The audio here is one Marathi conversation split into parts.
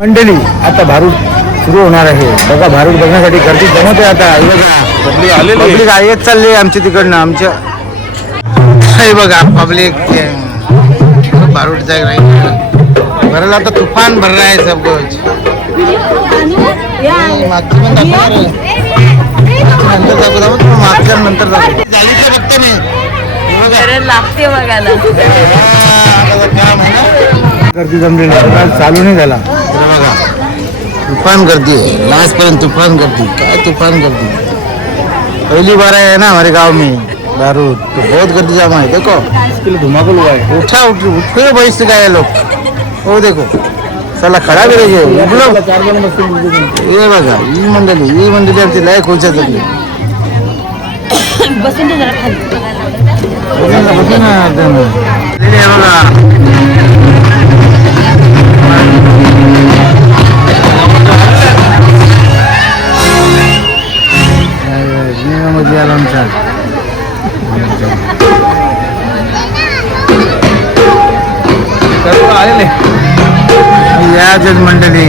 मंडळी आता भारूड सुरू होणार आहे बघा. भारूड बघण्यासाठी गर्दी जमते आता. पब्लिक येत चालली आमच्या तिकडनं. आमच्या बघा पब्लिक भारूडचा भरला आता तुफान भर रहा है सब कुछ. नंतर बघते मी लागते बघायला. गर्दी जमलेली चालू नाही झाला. बघा तूफान गर्दी है. लास्ट पर्यंत तूफान गर्दी. क्या तूफान गर्दी. पहली बार है ना हमारे गांव में बारूद तो बहुत गर्दी जमा है. देखो इसके लिए धुमाकुल हुआ है. उठे भाई से गए लोग. वो देखो चला खड़ा भी रहिए. ये बघा ही मंडळी आमची लायक होच्या झाली. बघा मध्ये आला आमचा आलेले या जज मंडळी.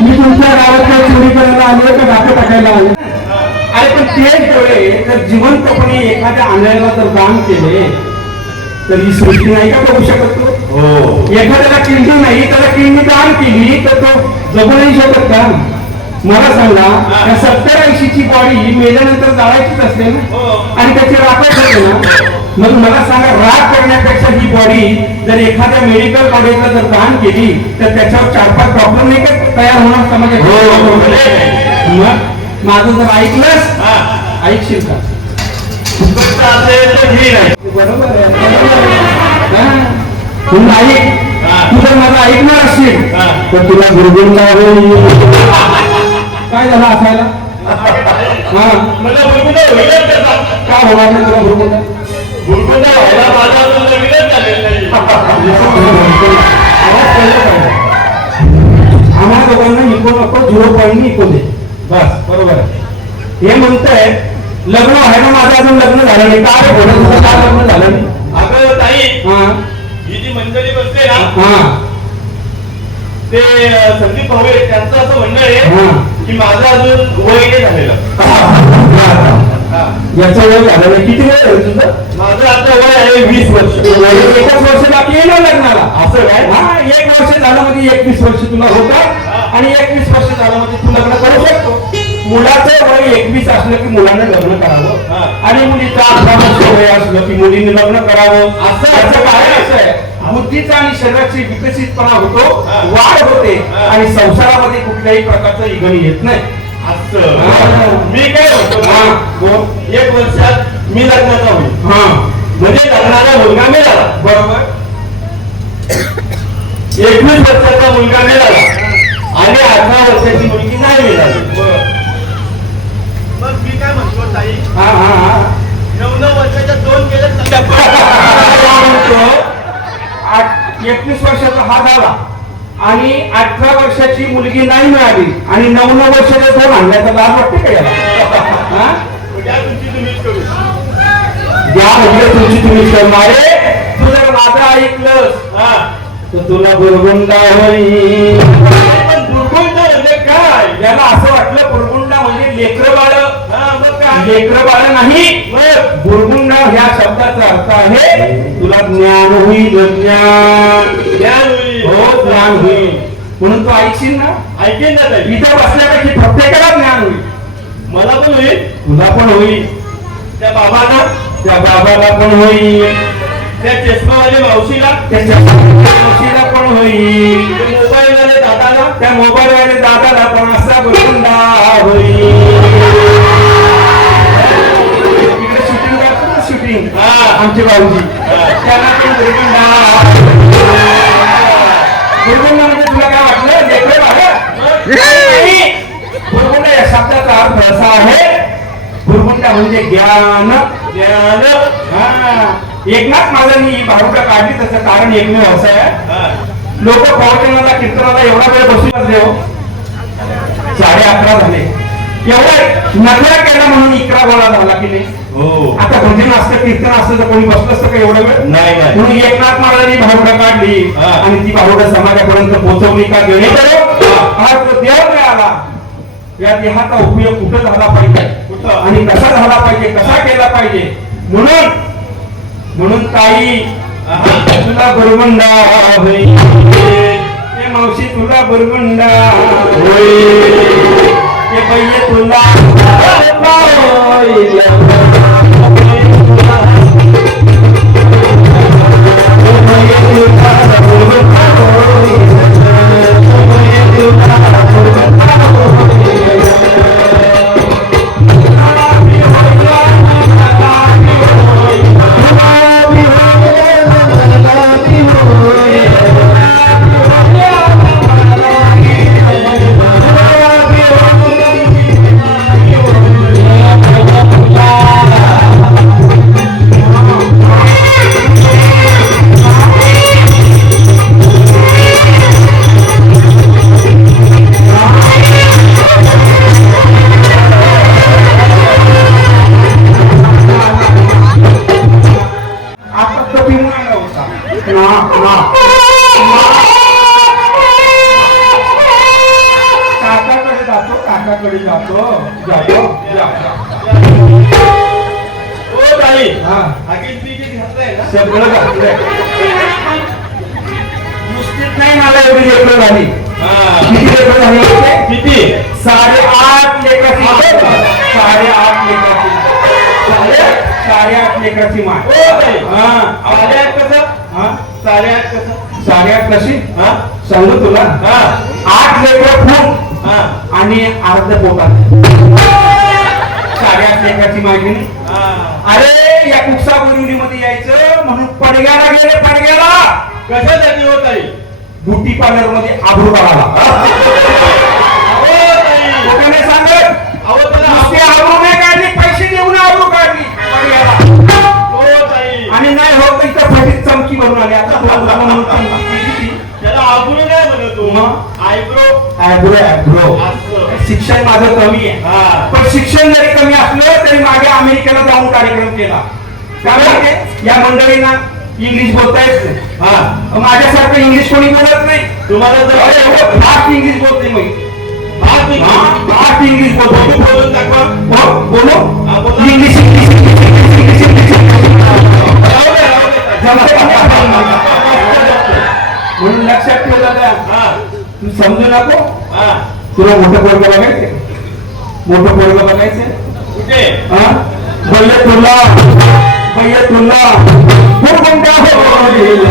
मी तुमच्या गावात चोरी करायला आले का डाके टाकायला आले. अरे पण तेच डोळे जर जिवंतपणे एखाद्या आंधळ्याला जर दान केले तर ही सृष्टी नाही का बघू शकत तो. एखाद्याला किडनी नाही त्याला किडनी दान केली तर तो जगू नाही शकत का. मला सांगा त्या 70-80ची बॉडी मेल्यानंतर जाळायचीच असते ना आणि त्याची राखायची असते ना. मग मला सांगा राख करण्यापेक्षा ही बॉडी जर एखाद्या मेडिकल कॉलेजला जर दान केली तर त्याच्यावर 4-5 प्रॉब्लेम नाही का तयार होणार समाजात. मग माझं जर ऐकलंस ऐकशील का. बरोबर आहे. तू ऐक. तू जर माझं ऐकणार असशील तर तुला गुरुगुंडा काय झालं असायला. हा काय होणार नाही तुला गुरुगुंडा. आम्हाला दोघांना इको नको 0.2 इको दे बस. बरोबर आहे. हे म्हणतंय लग्न व्हायला माझं अजून लग्न झालं नाही. का रे भोडा तुझं का लग्न झालं नाही. अगं ताई ही जी मंडळी बसते ना ते संदीप भाऊ त्यांचं असं म्हणणं आहे की माझं अजून वय नाही झालेलं. याचं वय झालं नाही. किती वय आहे तुझं. माझं आता वय आहे 20 वर्ष. 1 वर्ष बाकी आहे ना लग्नाला. असं काय. 1 वर्ष झालं म्हणजे 21 वर्ष तुला होतात आणि 21 वर्ष झालं म्हणजे तू लग्न करू शकतो. मुलाचं वय 21 असलं की मुलाने लग्न करावं आणि मुलीचं 18 वर्ष वय असलं की मुलीने लग्न करावं. असं याचं कारण असं आहे बुद्धीचा आणि शरीराची विकसितपणा होतो, वाढ होते आणि संसारामध्ये कुठल्याही प्रकारचं इगणी येत नाही. असं मी काय म्हणतो 1 वर्षात मी लग्नाचा होईल. म्हणजे लग्नाचा मुलगा मिळाला. बरोबर. 21 वर्षाचा मुलगा मिळाला आणि 18 वर्षाची मुलगी नाही मिळाली. मग मी काय म्हणतो ताई 9 वर्षाच्या 2 केले. 21 वर्षाचा हा झाला आणि 18 वर्षाची मुलगी नाही मिळाली आणि 9 वर्षाच्या 2 आणण्याचा लाभ वाटते का याला. तुमची तुम्हीच या म्हणजे तुमची तुम्ही करणारे. तू जर माझं ऐकलंस हा. तर तुला बुरगुंडा होईल. पण बुरगुंडा म्हणजे काय? याला असं वाटलं बुरगुंडा म्हणजे लेकरं बाळ. हा, मग काय? लेकरं बाळ नाही, मग बुरगुंडा ह्या शब्दाचा अर्थ आहे तुला ज्ञान होईल. ज्ञान ज्ञान होईल. हो ज्ञान होईल. म्हणून तू ऐकशील ना. ऐकेन ना ताई. इथं बसल्यापैकी प्रत्येकाला ज्ञान होईल. मला पण होईल. तुला पण होईल, त्या बाबांना, त्या बाबाला पण होईल, त्या चष्मावाल्या मावशीला, त्याच्या मावशीला पण होईल, त्या मोबाईलवाल्या दादाला, त्या मोबाईल वाले दादाला पण असा बुरगुंडा होईल. इकडे शूटिंग करतो ना शूटिंग हा. आमचे भाऊजी, हा. त्यांना पण बुरगुंडा. बुरगुंडा म्हणजे तुला काय वाटलं लेकरं बाळ? नाही. बुरगुंडा या शब्दाचा अर्थ असा आहे, बुरगुंडा म्हणजे ज्ञान. ज्ञान. हा. एकनाथ महाराजांनी ही भारूडं काढली, त्याचं कारण एकमेव असं आहे, हा. लोक प्रवचनाला कीर्तनाला एवढा वेळ बसू लागले हो. 11:30 झाले. एवढा नजरा केला म्हणून 11 गोळा झाला की नाही. हो. आता भजन असतं कीर्तन असतं तर कोणी बसलं असतं का एवढा वेळ? नाही, नाही. म्हणून एकनाथ महाराजांनी भारूडं काढली हा. आणि ती भारूडं समाजापर्यंत पोहोचवली का हा जो देव मिळाला, या देहाचा उपयोग कुठं झाला पाहिजे, कुठं? आणि कसा झाला पाहिजे, कसा केला पाहिजे. म्हणून ताई तुला बुरगुंडा होईल. हे मावशी तुला बुरगुंडा होईल. हे बाई तुला होईल. काकाकडे जातो जातो ओ ताई, हा हाकीम बिकीम घातलंय ना? सगळं घातलंय. नुसतीच नाही मला एवढी लेकरं झाली. हा. किती लेकरं झाली होते? किती? 8.5 लेकराची 8.5 लेकराची 8.5 लेकराची माय. ओ ताई, हा साडेआठ कसं? हा 8.5 कसं? 8.5 कशी हा? सांगू तुला. हा. 8 लेकरं फूट हा. आणि अर्ध पोटात 8.5 लेकराची माहिती नाही. हा. अरे या कुकसा बोरिवलीमध्ये यायचं म्हणून पडग्याला गेले. पडग्याला कशासाठी हो ताई? ब्युटी पार्लर मध्ये आब्रू काढायला. ओ ताई, लोकांनी सांगत अहो त्याला नुसते आब्रू नाही काढली, पैसे देऊन आब्रू काढली पडग्याला. ओ ताई, आणि नाही होत इथं फटीत चमकी भरून आली. आता म्हणून चमकी त्याला आबरू नाही म्हणतो, मग? आयब्रो. ॲब्रो. असं. शिक्षण माझं कमी आहे. हा. पण शिक्षण जरी कमी असलं तरी मागे अमेरिकेला जाऊन कार्यक्रम केला. कारण ते या मंडळींना इंग्लिश बोलता येत नाही. हा. माझ्यासारखं इंग्लिश कोणी बोलत नाही. तुम्हाला जर अरे एवढं फास्ट इंग्लिश बोलते मी. फास्ट इंग्लिश बोलतो. बोलून दाखवा. बोलो हा, बोला. इंग्लिश इंग्लिश राहू दे, राहू दे. म्हणून लक्षात ठेव दादा, हा. तू समजू नको. हा. तुला मोठं पोरग बघायचं, मोठं पोरग बघायचं. कुठे? भैया तुला बुरगुंडा होईल.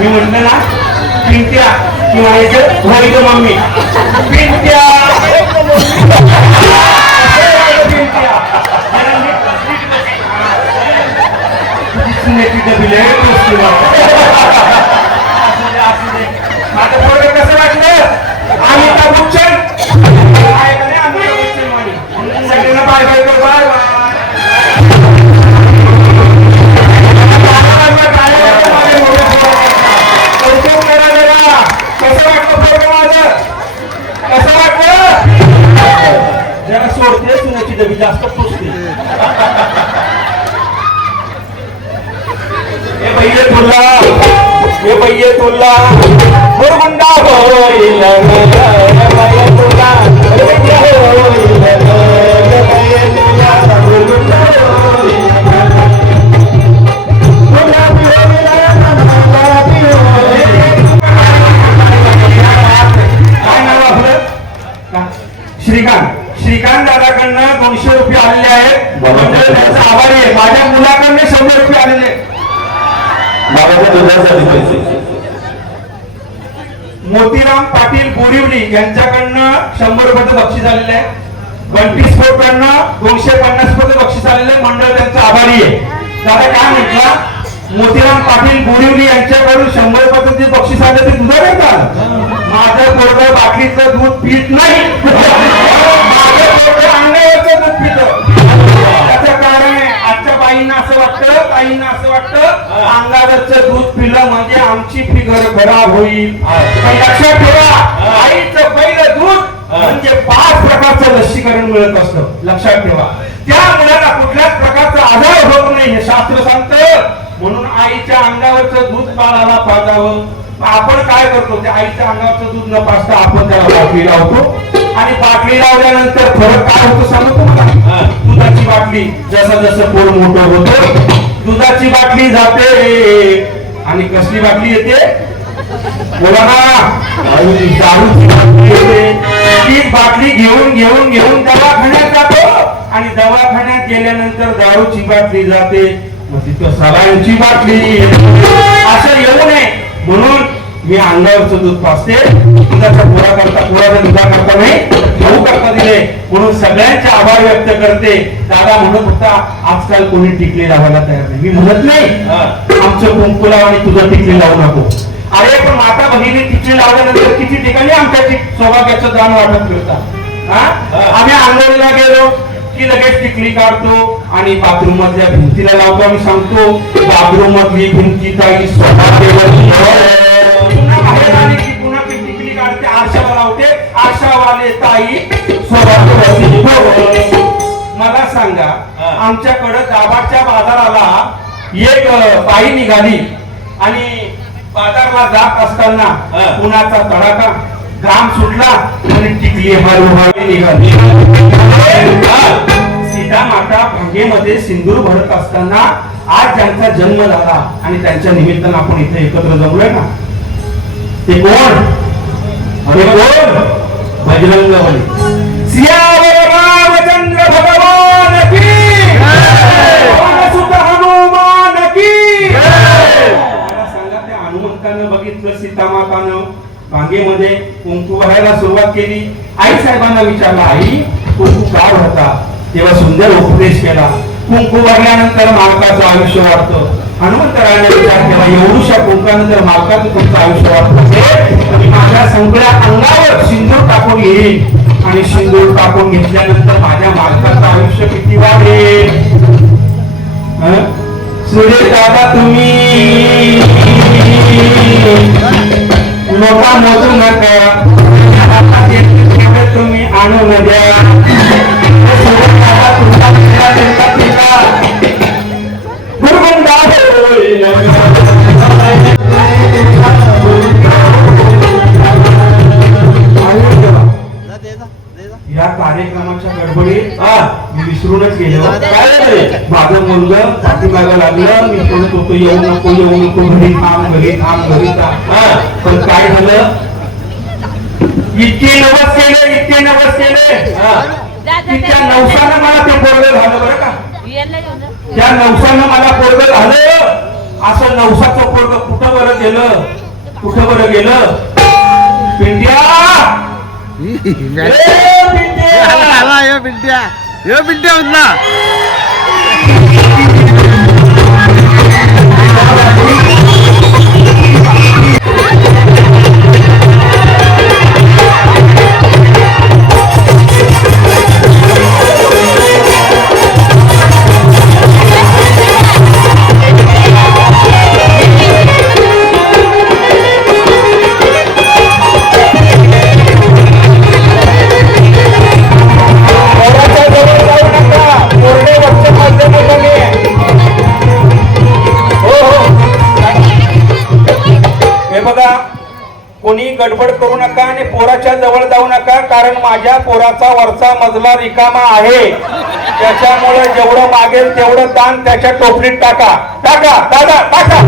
मी म्हटलं ना पिंट्या किंवा व्हायचं मम्मी पिंट्या पिंट्या माझं पोरगं कसं वाटलं अमिताभ बच्चन आहे का नाही अमिताभ बच्चन वाणी सगळ्यांना बाय बाय कर बाय कसं वाटलं पोरगं माझं कसं वाटलं जरा सोडते सुनाची डबी जास्त पुसते हे बैये तुला मुरगुंडा होईल तुला श्रीकांत दादाकडनं 200 रुपये आलेले आहेत त्यांचा आभारी आहे माझ्या मुलाकडनं 100 रुपये आलेले आहेत मोतीराम पाटील बोरिवली यांच्याकडनं 100 रुपयाचं बक्षीस आलेलं आहे बंटी स्पोर्टकडनं 250 रुपयाचं बक्षीस आलेलं आहे मंडळ त्यांचा आभारी आहे दादा काय म्हटलं मोतीराम पाटील बोरिवली यांच्याकडून 100 रुपयाचं जे बक्षीस आलं ते तुझं करता माझं पोरगं बाटलीचं दूध पीत नाही माझं पोरगं अंगावरचं दूध पित त्याचं कारण आहे आजच्या बाईंना असं वाटतं ताईंना असं वाटतं अंगावरचं दूध पिलं म्हणजे आमची फिगर खराब होईल पण लक्षात ठेवा आईचं पहिलं दूध म्हणजे 5 प्रकारचं लसीकरण मिळत असतं लक्षात ठेवा त्या मुलाला कुठल्याच प्रकारचा आजार होत नाही हे शास्त्र सांगतं म्हणून आईच्या अंगावरचं दूध बाळाला पाजावं आपण काय करतो त्या आईच्या अंगावरचं दूध न पाजता आपण त्याला बाटली लावतो आणि बाटली लावल्यानंतर फरक काय होतो सांगतो तुम्हाला दुधाची बाटली जसं जसं पोर मोठं होतं दुधाची बाटली जाते आणि कसली बाटली येते बोला ना दारूची बाटली येते ती बाटली घेऊन घेऊन घेऊन दवाखान्यात जातो आणि दवाखान्यात गेल्यानंतर दारूची बाटली जाते मग तिथं सलाईनची बाटली असं येऊ नये म्हणून मी अंगावरचं दूध पाजते दुधाचा पोराचा दुधाकरता नाही घेऊ करता दिले म्हणून सगळ्यांचे आभार व्यक्त करते दादा म्हणत होता आजकाल कोणी टिकले लावायला तयार नाही मी म्हणत नाही आमचं कुंकू लाव आणि तुझं टिकले लावू नको अरे पण माता भगिनी टिकले लावल्यानंतर किती ठिकाणी आमच्या सौभाग्याचं दान वाटप करतात आम्ही आंघोळीला गेलो की लगेच टिकली काढतो आणि बाथरूम मधल्या भिंतीला लावतो आणि सांगतो बाथरूम मधली भिंती ताई पुन्हा टिकली काढते आरशाला लावते आरशावाले ताई मला सांगा आमच्याकडे दाबाच्या बाजाराला एक बाई निघाली आणि बाजारला जात असताना पुण्याचा तडाखा घाम सुटला आणि टिकली हळूहळू निघाली सीता माता भांगेमध्ये सिंदूर भरत असताना आज ज्यांचा जन्म झाला आणि त्यांच्या निमित्तानं आपण इथे एकत्र जमलोय ना ते कोण बजरंग बली सियावर रामचंद्र भगवान की सुत हनुमान की मला सांगा त्या हनुमंतानं बघितलं सीता मातानं भांगेमध्ये कुंकू भरायला सुरुवात केली आई साहेबांना विचारलं आई कुंकू का भरता तेव्हा सुंदर उपदेश केला कुंकू भरल्यानंतर मालकाचं आयुष्य वाढतं हनुमंतरायाने विचार केला एवढूशा कुंकानंतर मालकाचं तुमचं आयुष्य वाढत असेल माझ्या सगळ्या अंगावर सिंदूर टाकून येईल आणि सिंदूर टाकून घेतल्यानंतर माझ्या मालकाचं आयुष्य किती वाढेल सुरेश दादा तुम्ही नोटा मोजू नका तुम्ही आणू द्या या कार्यक्रमाच्या गडबडीत मी विसरूनच गेलो माझं मुलगा पाठीमागं लागलं मी म्हणत होतो येऊ नको घरी थांब घरी थांब पण काय झालं इतके नवस केले त्या नवसानं मला ते पोरगं झालं बरं का त्या नवसानं मला पोरगं झालं असं नवसाचं पोरग कुठं बरं गेलं, कुठं बरं गेलं? पिंट्या, ए, पिंट्या! आला यो पिंट्या, यो पिंट्या म्हणला. कोणी गडबड करू नका आणि पोराच्या जवळ जाऊ नका, कारण माझ्या पोराचा वरचा मजला रिकामा आहे. त्याच्यामुळे जेवढं मागेल तेवढं दान त्याच्या टोपलीत टाका. टाका दादा टाका.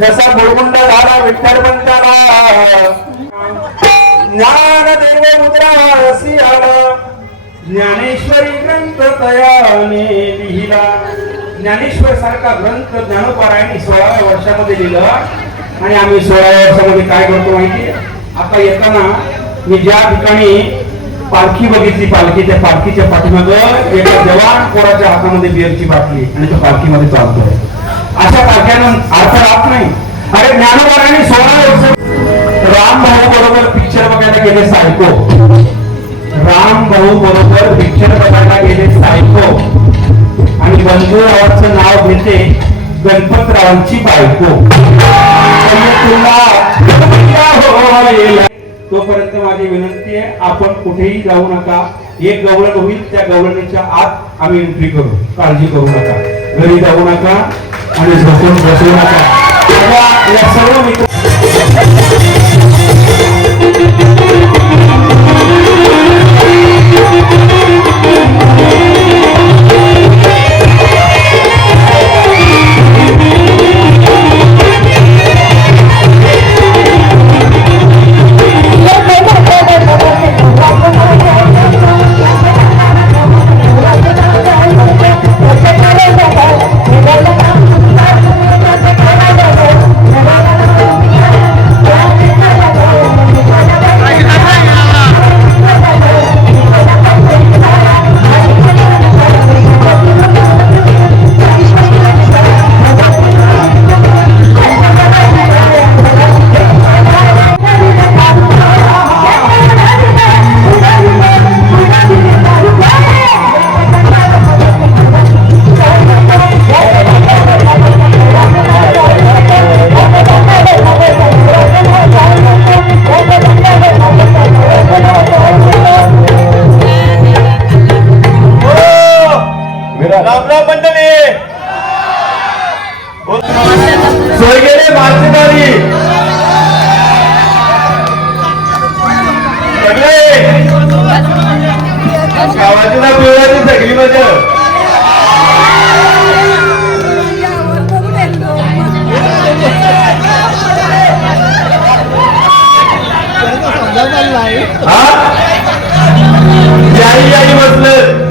जसा बुळबुंड झाला विठ्ठल पंताला ज्ञानदेव मुद्रा सिंहाला ज्ञानेश्वरी ग्रंथ तयाने लिहिला. ज्ञानेश्वर सारखा ग्रंथ ज्ञानोपारायणी 16व्या वर्षामध्ये लिहिलं. आणि आम्ही 16व्या वर्षामध्ये काय करतो माहिती? आता येताना मी ज्या ठिकाणी पालखी बघितली, त्या पालखीच्या पाठीमागं एका जवान पोराच्या हातामध्ये बिअरची बाटली आणि तो पालखीमध्ये चालतोय. अशा पालख्यांना अर्थ राहत नाही. अरे ज्ञानोपारायणी 16 वर्ष राम भाऊ बरोबर पिक्चर बघायला गेले सायको. राम भाऊ बरोबर पिक्चर बघायला गेले सायको. आणि बंधुरावांचं नाव घेते गणपतरावांची बायको. तोपर्यंत माझी विनंती आहे, आपण कुठेही जाऊ नका. एक गवळण होईल, त्या गवळणीच्या आत आम्ही एंट्री करू. काळजी करू नका, घरी जाऊ नका आणि झोपून बसू नका. या सर्व मित्र गावाच्या पिवळ्याची सगळी मजा. याई बसलं.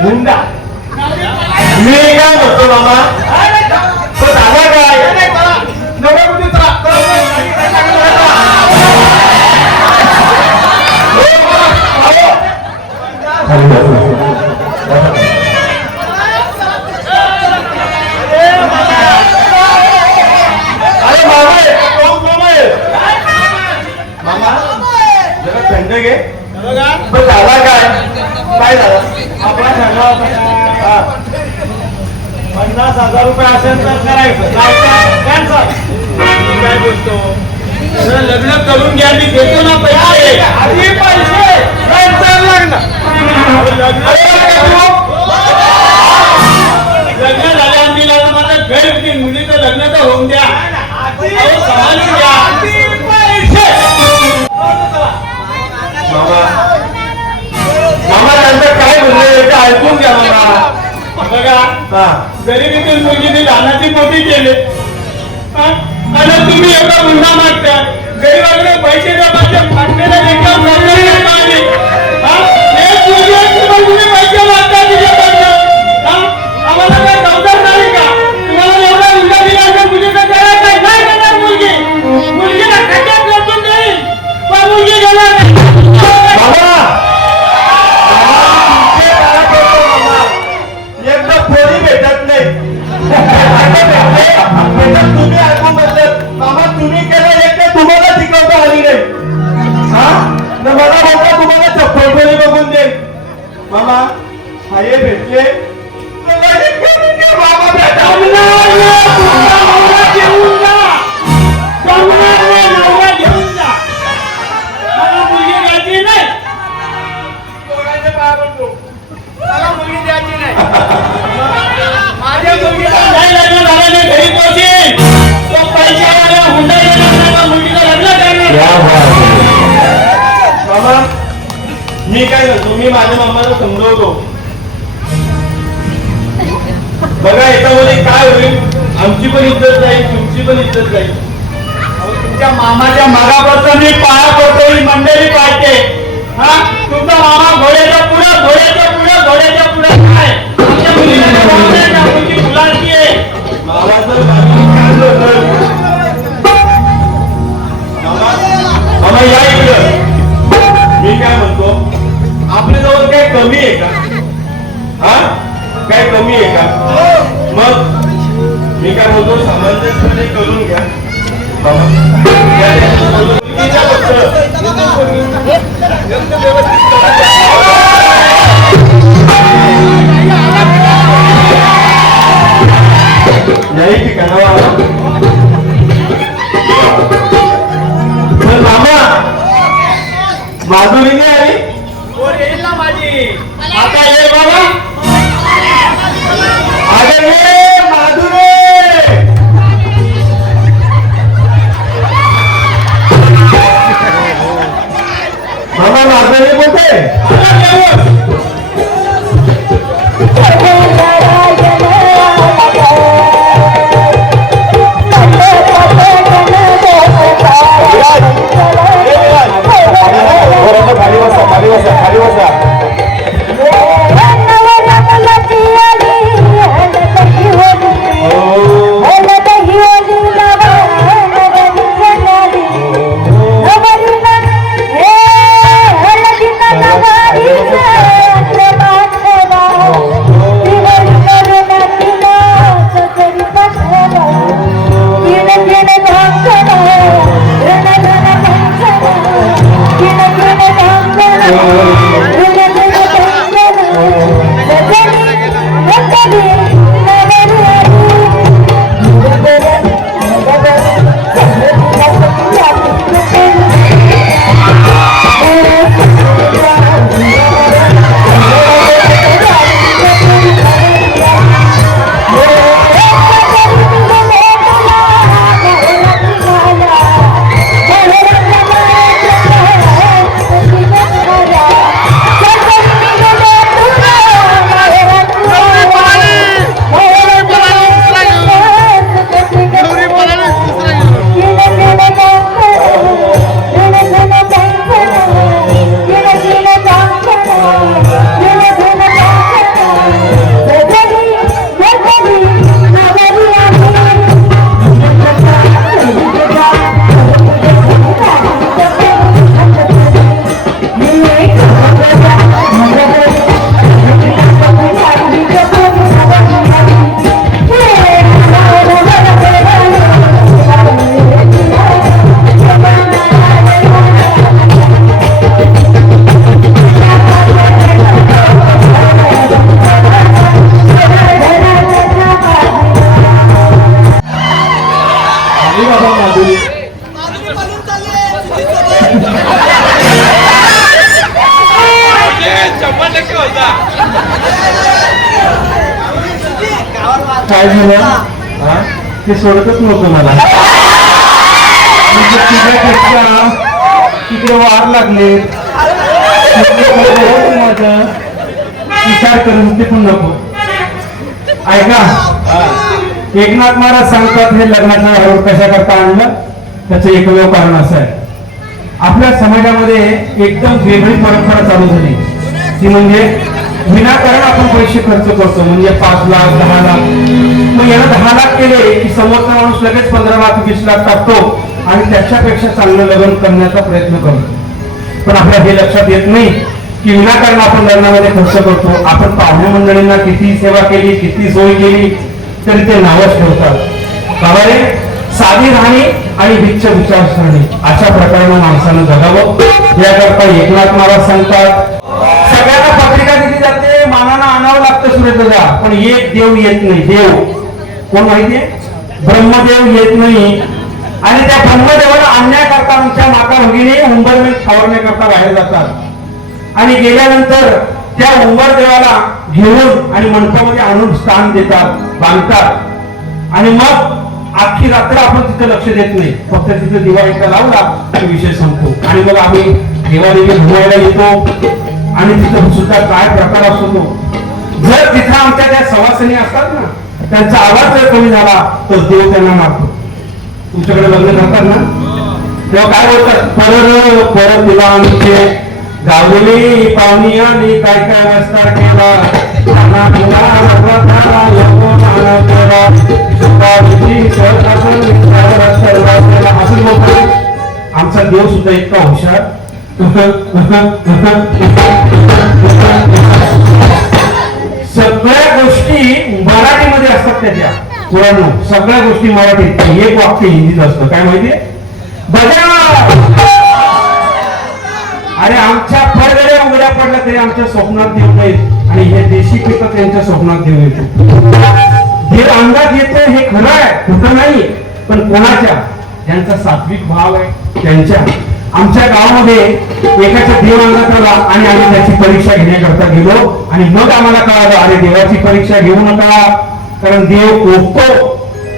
हुंडा मी काय म्हणतो मामा, तो झाला काय? अरे मामा जरा थंड घे. तो झाला काय? काय झालं? आपला ठरला होता 50,000 रुपये असेल तर करायचं. काय बोलतो? लग्न करून घ्या, मी देतो ना पैसे. आधी पैसे लग्न झाल्या मी माझं घर की मुलीचं लग्न तर होऊन द्या. सांभाळून द्या. मामा त्यांचं काय म्हणलं ते ऐकून घ्या. मामा बघा, गरिबीतून मुलगीने लहानाची मोठी केली आणि तुम्ही एवढा गुन्हा मागता. गरीबाकडे पैसे द्या, फाटलेल्या पैसे मागता तिच्याकडनं. आम्हाला काय जबाबदार नाही का? तुम्हाला एवढा गुन्हा दिला असं मुलीचं करायचं नाही करणार. मुलगीला खड्ड्यात लपून देईल पण मुलगी घेणार नाही. एकदा फोडी भेटत नाही. तुम्ही ऐकून बसले मामा, तुम्ही केलं एक तर तुम्ही माझ्या मुलगीला नाही लग्न झालं नाही घरी पोहोचेल तो पैशावाला हुंडा देणार नाही मुलगीचं लग्न करणार बाबा मी काय करतो मी माझ्या मामाला समजवतो बघा याच्यामध्ये काय होईल आमची पण इज्जत जाईल तुमची पण इज्जत जाईल तुमच्या मामाच्या मागापासून मी पाया पडतो ही मंडळी पाहते हा तुमचा मामा घोड्याच्या पुढे काय आमच्या मुलीची फुलांची आहे मामा या इकडं मी काय म्हणतो आपल्या जवळ काय कमी आहे का हा काय कमी आहे का मग मी काय बोलतो सामंजस्यपणे करून घ्या नाही ठिकाणावर मामा माधुरी नाही आली येईल ना माझी आता ये बाबा अरे ये माधुरी मामा माधुरी बोलते खाली बसा काय झालं ते सोडतच नव्हतं मला तिकडे वार लागले विचार करून ते पण नको ऐका एकनाथ महाराज सांगतात हे लग्नाचा आरोप कशा करता आणलं त्याचं एकमेव कारण असं आहे आपल्या समाजामध्ये एकदम वेगळी परंपरा चालू झाली ती म्हणजे विनाकारण आपण पैसे खर्च करतो म्हणजे 5 लाख 10 लाख मग याला 10 लाख केले की समोरचा माणूस लगेच 15 लाख 20 लाख टाकतो आणि त्याच्यापेक्षा चांगलं लग्न करण्याचा प्रयत्न करतो पण आपल्या हे लक्षात येत नाही की विनाकारण आपण लग्नामध्ये खर्च करतो आपण पाहुण्या मंडळींना किती सेवा केली किती सोय केली तरी ते नावच ठेवतात बाबा रे साधी राहणी आणि भिच्छ विचारसरणी अशा प्रकारे माणसानं जगावं याकरता एकनाथ महाराज सांगतात सगळ्यांना पत्रिका दिली जाते मानानं आणावं लागतं सुरेंद्रदा पण एक देव येत नाही देव कोण माहितीये ब्रह्मदेव येत नाही आणि त्या ब्रह्मदेवाला आणण्याकरता आमच्या माता भगिनी उंबरमेल फवारण्याकरता बाहेर जातात आणि गेल्यानंतर त्या उंबर देवाला घेऊन आणि मंडपामध्ये आणून स्थान देतात, बांधतात आणि मग अख्खी रात्र आपण तिथे लक्ष देत नाही, फक्त तिथे दिवा एकदा लावला की विषय संपतो. आणि मग आम्ही देवादेवी घुमायला येतो आणि तिथं सुद्धा काय प्रकार असतो तो. जर तिथं आमच्या त्या सवासनी असतात ना, त्यांचा आवाज जर कमी झाला तर देव त्यांना मारतो. तुमच्याकडे लग्न करतात ना तेव्हा काय बोलतात, परत तिला आमचे गावलेली पाहुणी आणि काय काय वस्तार केला असं बोलतात. आमचा देव सुद्धा इतका हुशार, सगळ्या गोष्टी मराठीमध्ये असतात त्याच्या पुराण, सगळ्या गोष्टी मराठीत. एक वाक्य हिंदीत असतं, काय माहितीये, बजा. अरे आमच्या फळगड्या उघड्या पडल्या तरी आमच्या स्वप्नात देव नाहीत आणि हे देशी पिकं त्यांच्या स्वप्नात देव येतो. देव अंगात येतो हे खरं आहे, खोटं नाही, पण कोणाच्या, ज्यांचा सात्विक भाव आहे त्यांच्या. आमच्या गावामध्ये एकाच्या देव अंगात आला आणि आम्ही त्याची परीक्षा घेण्याकरता गेलो आणि मग आम्हाला कळालं, अरे देवाची परीक्षा घेऊ नका, कारण देव कोपतो.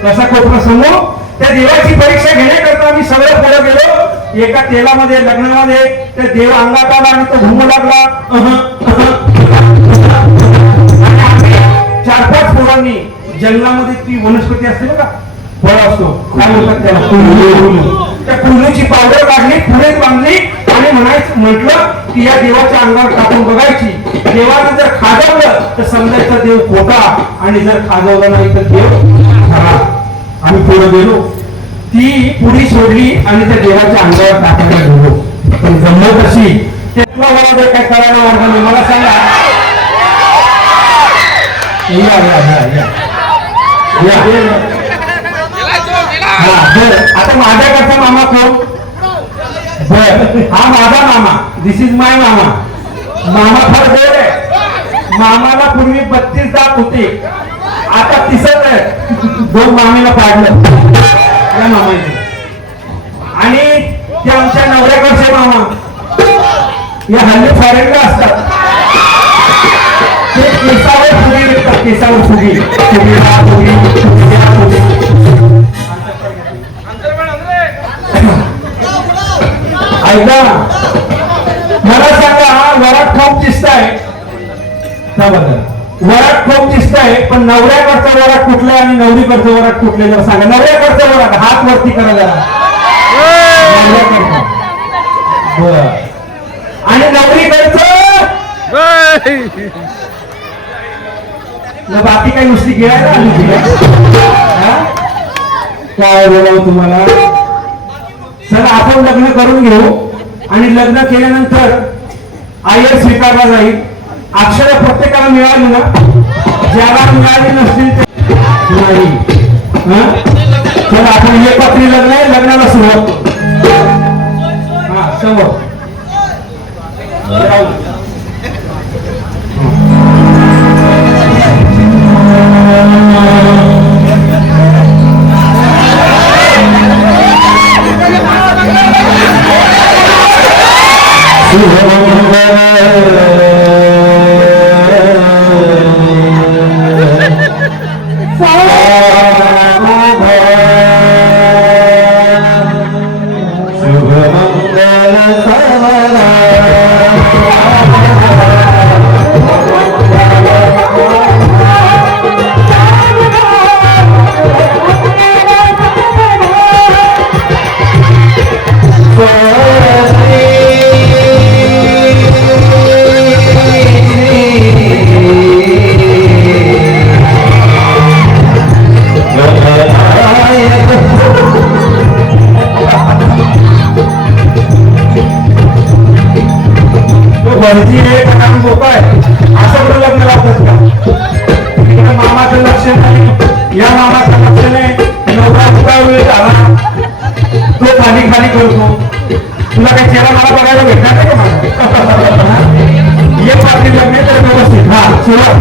कसा कोपला समोर, त्या देवाची परीक्षा घेण्याकरता आम्ही सगळं पुढे गेलो. एका तेलामध्ये लग्नामध्ये त्या देव अंगात आला आणि तो घुमू लागला. आणि 4-5 पोरांनी जंगलामध्ये ती वनस्पती असते बघा, फळ असतो, काय म्हणतात त्याला, कुल्लू. त्या कुल्लूची पावडर काढली, पुढे बांधली आणि म्हटलं की या देवाच्या अंगावर टाकून बघायची. देवाने जर खाजवलं तर समजायचं देव खोटा आणि जर खाजवलं नाही तर देव खरा. आम्ही पुढे गेलो, ती पुढी सोडली आणि त्या देवाच्या अंगावर टाकायला गेलो. पण जमत अशी काय करायला वाटलं नाही. मला सांगा, आता माझ्याकडचा मामा कोण, हा माझा मामा, दिस इज माय मामा. मामा फार गोड आहे. मामाला पूर्वी 32 दात होते, आता 30 आहे. 2 मामीला पाडलं या मामाने. आणि ते आमच्या नवऱ्याकडचे मामा या हल्ली फॉरेनला असतात, ते केसावर फुगी विकतात, केसावर फुगी. ऐका, मला सांगा, वरात खूप दिसताय, वरात खूप दिसताय, पण नवऱ्याकडचं वरात कुठलं आणि नवरीकडचं वरात कुठले जर सांगा. नवऱ्याकडचं वरात हात वरती करा जरा. बर. आणि नवरीकडचं बाकी काही नुसती गिळायला आली काय बोलावं तुम्हाला. चला आपण लग्न करून घेऊ आणि लग्न केल्यानंतर आयर स्वीकारला जाईल. अक्षर प्रत्येकाला मिळाली ना, ज्याला मिळाली नसतील ते नाही. चला आपण एक पात्री लग्न आहे, लग्नाला सुरुवात. हा समोर असं कुठं लग्न लावतात का. इकडे मामाचं लक्ष नाही, या मामाचं लक्ष नाही. नवरा कुठला वेळ झाला तो खाली खाली करतो. तुला काही चेहरा मला बघायला भेटणार नाही का मला. ये पाठी लग्न तर व्यवस्थित. हा सुरुवात.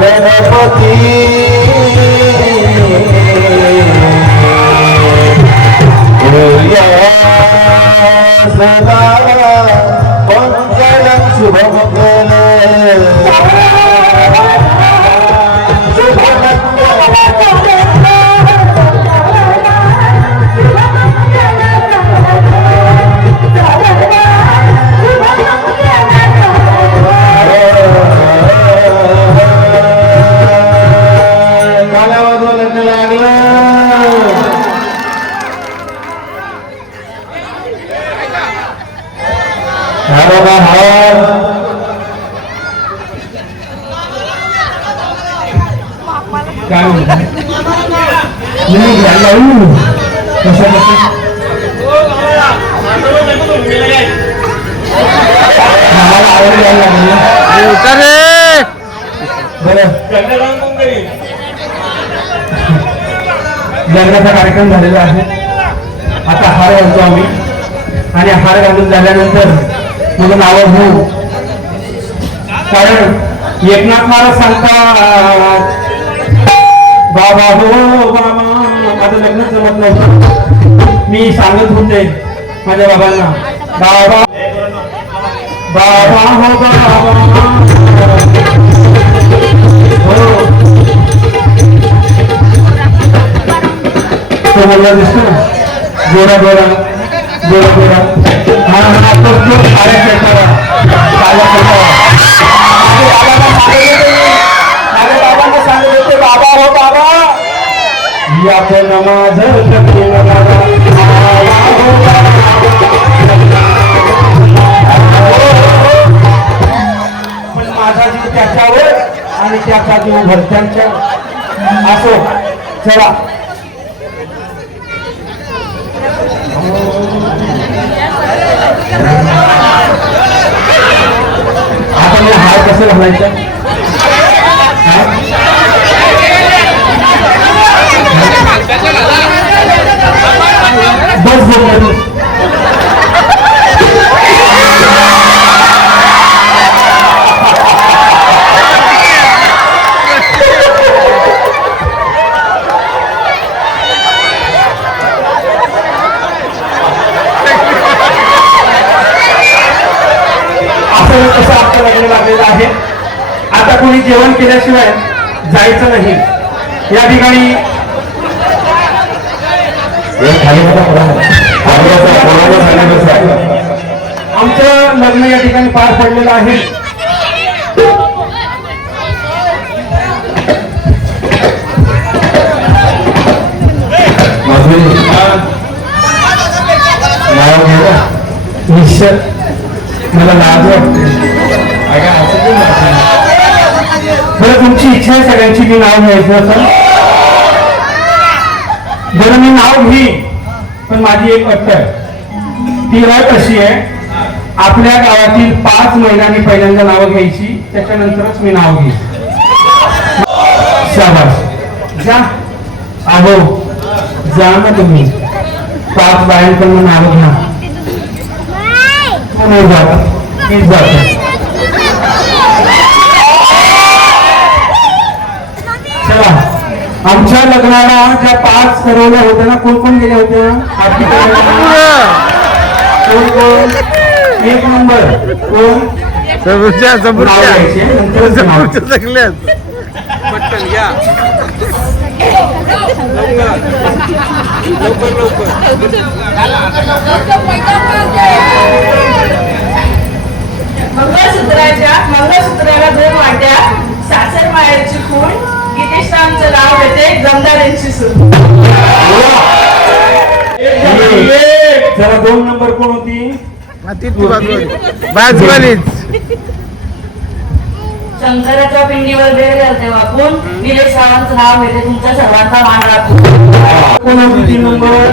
गणपती सदा मंगलम शुभमंगल काय म्हणतात नाही घ्यायला कसं मला आवड यायला लागली बरं लग्नाचा कार्यक्रम झालेला आहे आता हार घालतो आम्ही आणि हार घालून झाल्यानंतर मुलं नावं घेऊ कारण एकनाथ महाराज सांगतात बाबा हो बाबा माझं लग्न जमत नव्हतं मी सांगत होते माझ्या बाबांना बाबा बाबा हो बाबा हो तो मुलगा दिसतो ना गोरा गोरा गोरा गोरा हा हा तो जो साड्या खेळणारा माझ्या बाबांना सांगत होते बाबा हो बाबा या पण माझं पण माझा जीव त्याच्यावर आणि त्याचा जीव घरच्यांच्या असो चला आता मला हार कसं घालायचं बस बोल कसं आपलं लग्न लागलेलं आहे आता कोणी जेवण केल्याशिवाय जायचं नाही या ठिकाणी आमचं लग्न या ठिकाणी पार पडलेलं आहे मला लाज वाटते बरं तुमची इच्छा आहे सगळ्यांची मी नाव घ्यायचं असं बरं मी नाव घेईन पण माझी एक अट आहे ती अट अशी आहे आपल्या गावातील 5 महिलांनी पहिल्यांदा नावं घ्यायची त्याच्यानंतरच मी नाव घेईन शाबास जा आहो जा ना तुम्ही 5 बायांकडून नावं घ्या नाही जात मीच जातो चला आमच्या लग्नाला ज्या 5 ठरवल्या होत्या ना कोण कोण गेल्या होत्या कोण कोण 1 नंबर कोण मंगळसूत्राला 2 वाट्या सासर मायाची खूण गीतेश्रामचं नाव येते जमदार यांची सून जरा 2 नंबर कोण होती शंकराच्या पिंडीवर बेर घालते वाकून निलेश रावांचं नाव येते तुमच्या सर्वांचा मान राखून कोण होती 3 नंबर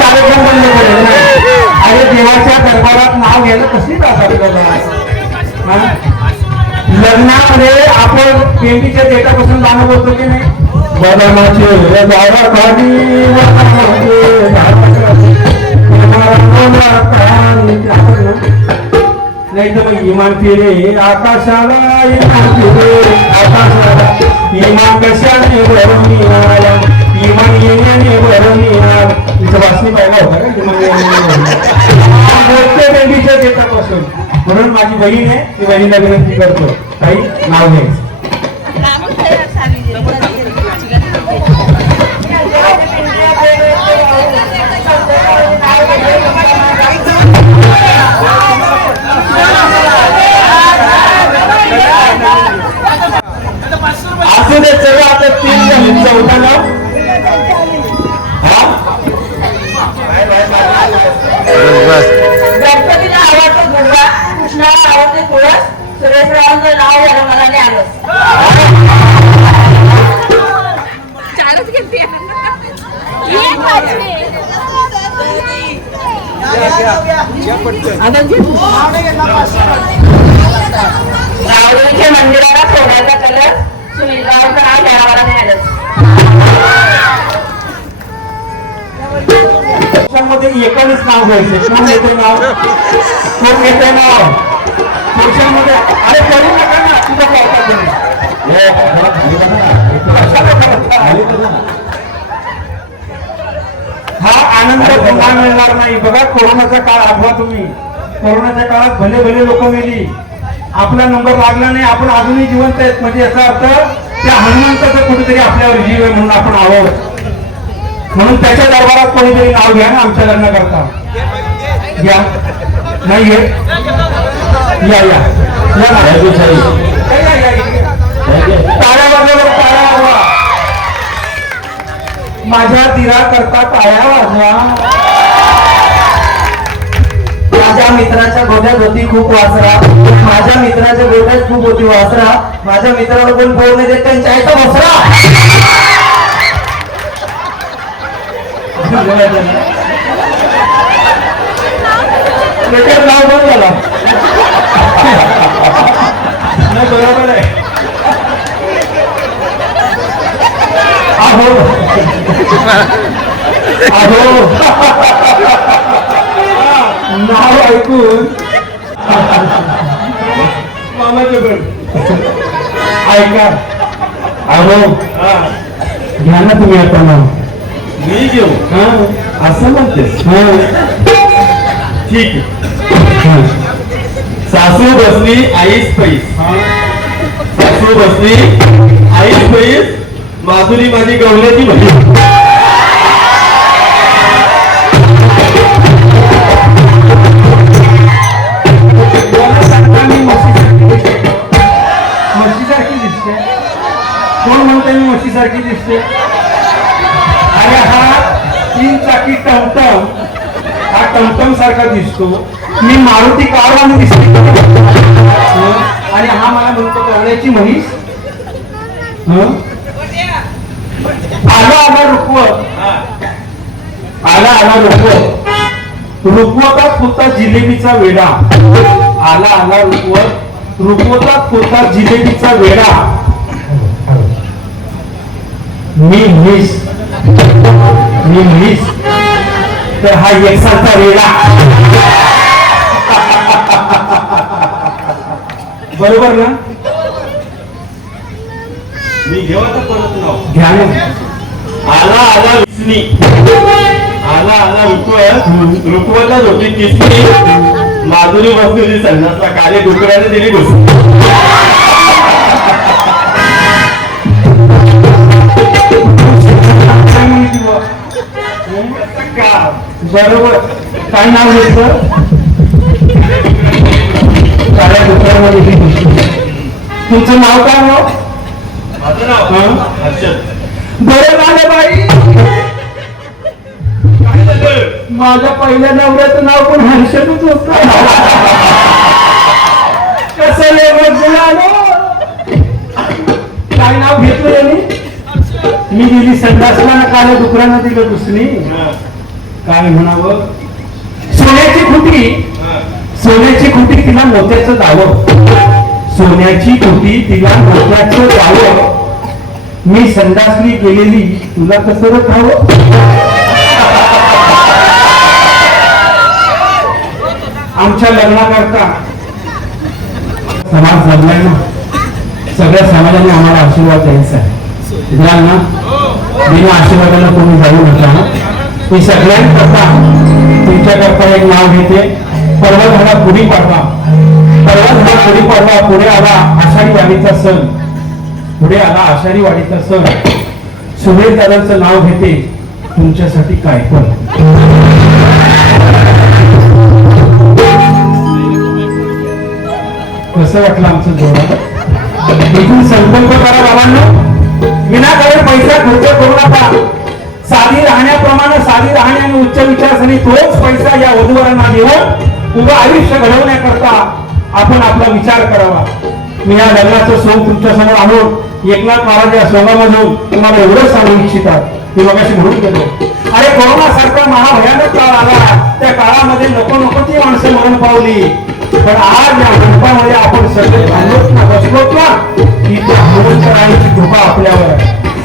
कार्यक्रम बंद करेल अरे देवाच्या दरबारात नाव घ्यायला कसली लग्नामध्ये आपण पेंडीच्या डेटापासून जाणं बोलतो की नाही बदामाचे झाडाखाली नाही तर मग इमान फिरे आकाशाला, इमान फिरे आकाशाला, इमान कशाने भरून आला, इमान येण्याने भरून आला. तिचं वाचनी पाहिला होता का इमान मेंढीच्या देतापासून. म्हणून माझी बहीण आहे, ती बहिणीला विनंती करतो काही नाव घ्यायचं. असू दे सगळं आता 3 झाले, 14 नाव. बस गणपतीला आवडतो गुरवा, कृष्णाला आवडते तुळस, सुरेशरावांचं नाव झालं मला नाही आलं. रावळीच्या मंदिराला सोन्याचा कलर, सुनीलरावांचं नाव घ्यायला मला नाही आलं. मध्ये एकानेच नाव घ्यायचे. कोण घेते नाव? कोण घेते नाव? पुरुषांमध्ये अरे करू नका ना, तुझं पाहता तुम्ही. हा आनंद पुन्हा मिळणार नाही. बघा कोरोनाचा काळ आठवा तुम्ही. कोरोनाच्या काळात भले भले लोक मेली, आपला नंबर लागला नाही, आपण अजूनही जिवंत आहेत. म्हणजे याचा अर्थ त्या हनुमंताचं कुठेतरी आपल्यावर जीव आहे म्हणून आपण आहोत. म्हणून त्याच्या दरबारात कोणीतरी नाव घ्या ना आमच्या लग्न करता. घ्या नाही घे या या टाळ्या वाजवा, टाळ्या वाजवा. माझ्या दिरा करता टाळ्या वाजवा. माझ्या मित्राच्या गोट्यात होती खूप वासरा, माझ्या मित्राच्या गोट्यात खूप होती वासरा, माझ्या मित्राला कोण फोन नाही देत त्यांच्या आईचा वासरा. नाव बंद झाला. नाही बरोबर आहे. अहो अहो नाव ऐकून मामाचे पण ऐका. अहो घ्या ना तुम्ही आता नाव. मी घेऊ? असं म्हणतेस? ठीक आहे. सासू बसली आईस पैस, सासू बसली आईस पैस, माधुरी माझी गवल्याची बहीण. म्हशीसारखी दिसते. कोण म्हणते मी म्हशीसारखी दिसते? अरे हा 3 चाकी टमटम, हा टमटम सारखा दिसतो. मी मारुती कारवानी दिसते. आणि हा मला म्हणतो गवळ्याची म्हैस. आला आला रुकवत, आला आला रुकवत, रुकवतात होता जिलेबीचा वेडा. आला आला रुकवत, रुकवतात होता जिलेबीचा वेडा. मी म्हैस, मी म्हैस, तर हा एकसारखा वेडा. बरोबर ना? मी घेऊ आता परत नाव. घ्या ना. आला आला विसनी, आला आला रुकवत, रुकवतला झोपली किसनी, माधुरी बसली संन्यासला, काले डुकराने दिली घुसली. बरोबर. काय नाव घेतलं? काळ्या डुकराने दिली घुसली. तुमचं नाव काय नाव? माझं नाव हर्षद. बरं झालं बाई. माझ्या पहिल्या नवऱ्याचं नाव पण हर्षदच होत. कसं काय नाव घेतलं यांनी? मी दिली संडासला ना काळ्या डुकरांना दिलं दुसरी. काय म्हणावं? सोन्याची खुटी, सोन्याची खुटी तिला मोत्याचं जावं, सोन्याची खुटी तिला मोत्याचं जावं. मी संडासली गेलेली तुला कसं राहावं? आमच्या लग्नाकरता समाज जमलाय ना, सगळ्या समाजाने आम्हाला आशीर्वाद द्यायचा आहे. द्याल ना? बिना आशीर्वादाला कोणी जाऊ नका. मी सगळ्यांकरता तुमच्याकरता एक नाव घेते. परवा झाला गुढीपाडवा. पुढे आला आषाढी वाडीचा सण. सुरेश दादांचं नाव घेते तुमच्यासाठी काय पण. कसं वाटलं आमचं जोडा? इथून संकल्प करा बाबांनो, विनाकारण पैसा खर्च करू नका. साधी राहण्याप्रमाणे साधी राहणे आणि उच्च विचारसरणी तोच पैसा या वधूवरांना देऊन उभं आयुष्य घडवण्याकरता आपण आपला विचार करावा. मी या लग्नाचं सोंग तुमच्या समोर आणून एकनाथ महाराज या सोंगामधून तुम्हाला एवढंच सांगू इच्छितात की मगाशी म्हणून गेलो, अरे कोरोना सारखा महाभयानक काळ आला. त्या काळामध्ये नको ती माणसं मरण पावली. पण आज या मंडपामध्ये आपण सगळे बसलोत ना, की त्या हनुमंतरायांची कृपा आपल्यावर आहे.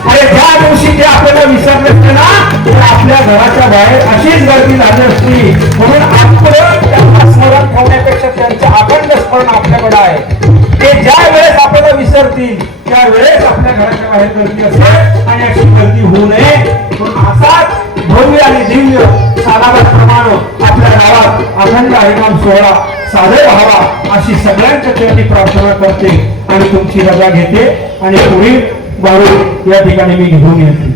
अरे त्या दिवशी जे आपल्याला विसरले असते ना, तर आपल्या घराच्या बाहेर अशीच गर्दी झाली असती. म्हणून आपण त्यांना स्मरण ठेवण्यापेक्षा त्यांचं अखंड स्मरण आपल्याकडे आहे. ते ज्या वेळेस आपल्याला विसरतील त्या वेळेस आपल्या घराच्या बाहेर गर्दी असेल आणि अशी गर्दी होऊ नये म्हणून असाच भव्य आणि दिव्य सालाबादप्रमाणे आपल्या गावात अखंड हरिनाम सोहळा सादर व्हावा अशी सगळ्यांच्या चरणी प्रार्थना करते आणि तुमची रजा घेते आणि पुढील बाळू या ठिकाणी मी घेऊन येते.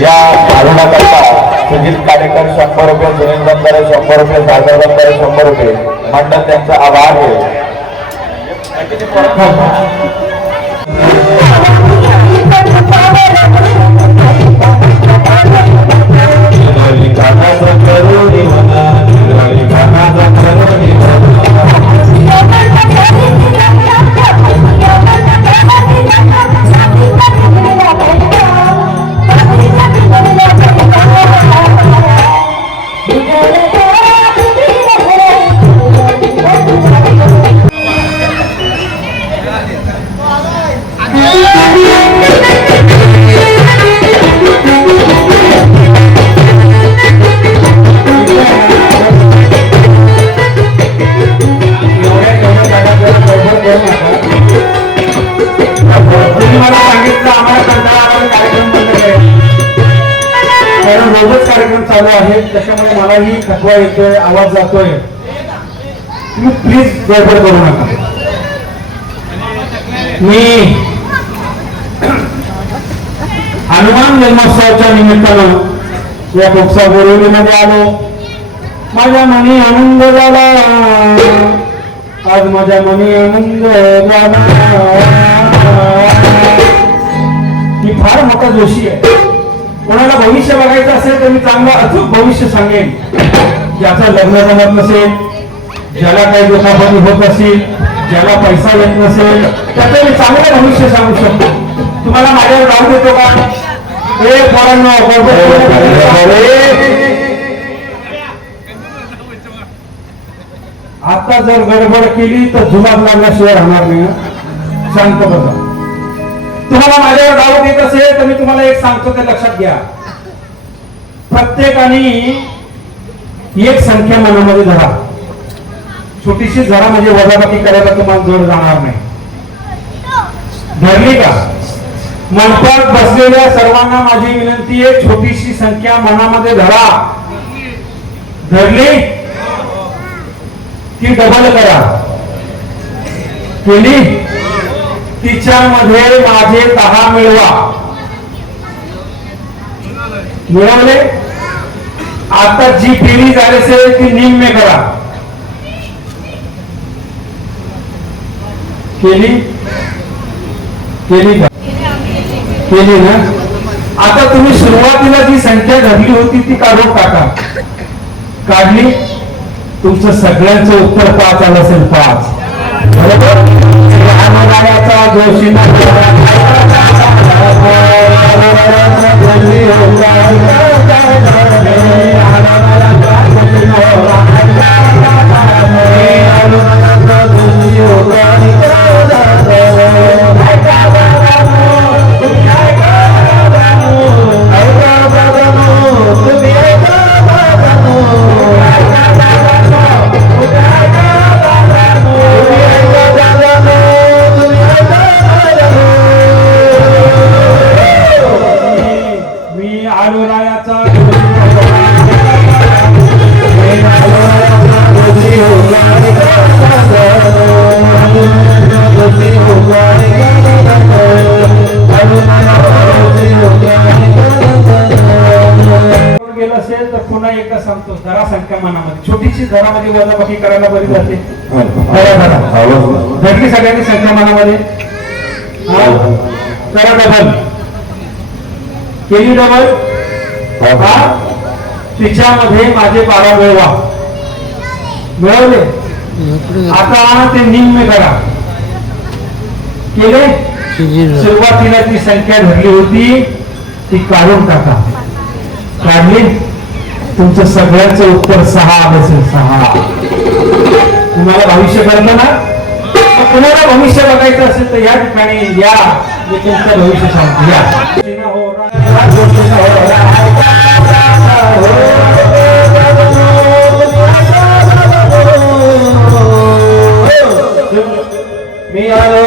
या आरोहणाकरता सुजित काडेकर 100 रुपये, सुनील बंधारे 100 रुपये, सागर बंधारे 100 रुपये. मंडळ त्यांचा आभार आहे. चालू आहे त्याच्यामुळे मलाही थकवा येतोय, आवाज जातोय. तुम्ही प्लीज गडबड करू नका. मी हनुमान जन्मोत्सवाच्या निमित्तानं या कोकसा बोरिवलीमध्ये आलो. माझ्या मनी आनंद झाला, आज माझ्या मनी आनंद झाला. ही फार मोठा जोशी आहे. कोणाला भविष्य बघायचं असेल तर मी चांगलं अचूक भविष्य सांगेन. ज्याचं लग्न जमत नसेल, ज्याला काही दुखापती होत असेल, ज्याला पैसा येत नसेल, त्याचं मी चांगलं भविष्य सांगू शकतो. तुम्हाला माझ्यावर राहू देतो का? हे पोरांनो, आता जर गडबड केली तर जुलाब लागल्याशिवाय राहणार नाही. शांत बसा. तुम्हाला माझ्यावर डाऊट येत असेल तर मी तुम्हाला एक सांगतो, ते लक्षात घ्या. प्रत्येकाने एक संख्या मनामध्ये धरा. छोटीशी धरा, म्हणजे वजाबाकी करायला तुम्हाला जोर जाणार नाही. धरली का? मंडपात बसलेल्या सर्वांना माझी विनंती आहे, छोटीशी संख्या मनामध्ये धरा. धरली ती डबल करा. केली? तिच्यामध्ये माझे 10 मिळवा. मिळवले? आता जी फेरी झाली असेल ती निम्मे करा. केली? केली का? केली ना? आता तुम्ही सुरुवातीला जी संख्या धरली होती ती काढून टाका. काढली? तुमचं सगळ्यांचं उत्तर 5 आलं असेल. 5 बरोबर. जोशींना छोटीशी घरामध्ये वजाबाकी करायला बरी जाते. धरली सगळ्यांनी संख्या मनामध्ये. करा डबल. केली डबल? तिच्यामध्ये माझे 12 मिळवा. मिळवले? आता ते निम्मे करा. केले? सुरुवातीला ती संख्या धरली होती ती काढून टाका. काढली? तुमचं सगळ्यांचं उत्तर 6 आलं असेल. 6. तुम्हाला भविष्य कळलं ना? कुणाला भविष्य बघायचं असेल तर या ठिकाणी या, मी तुमचं भविष्य सांगतो. या मी आलो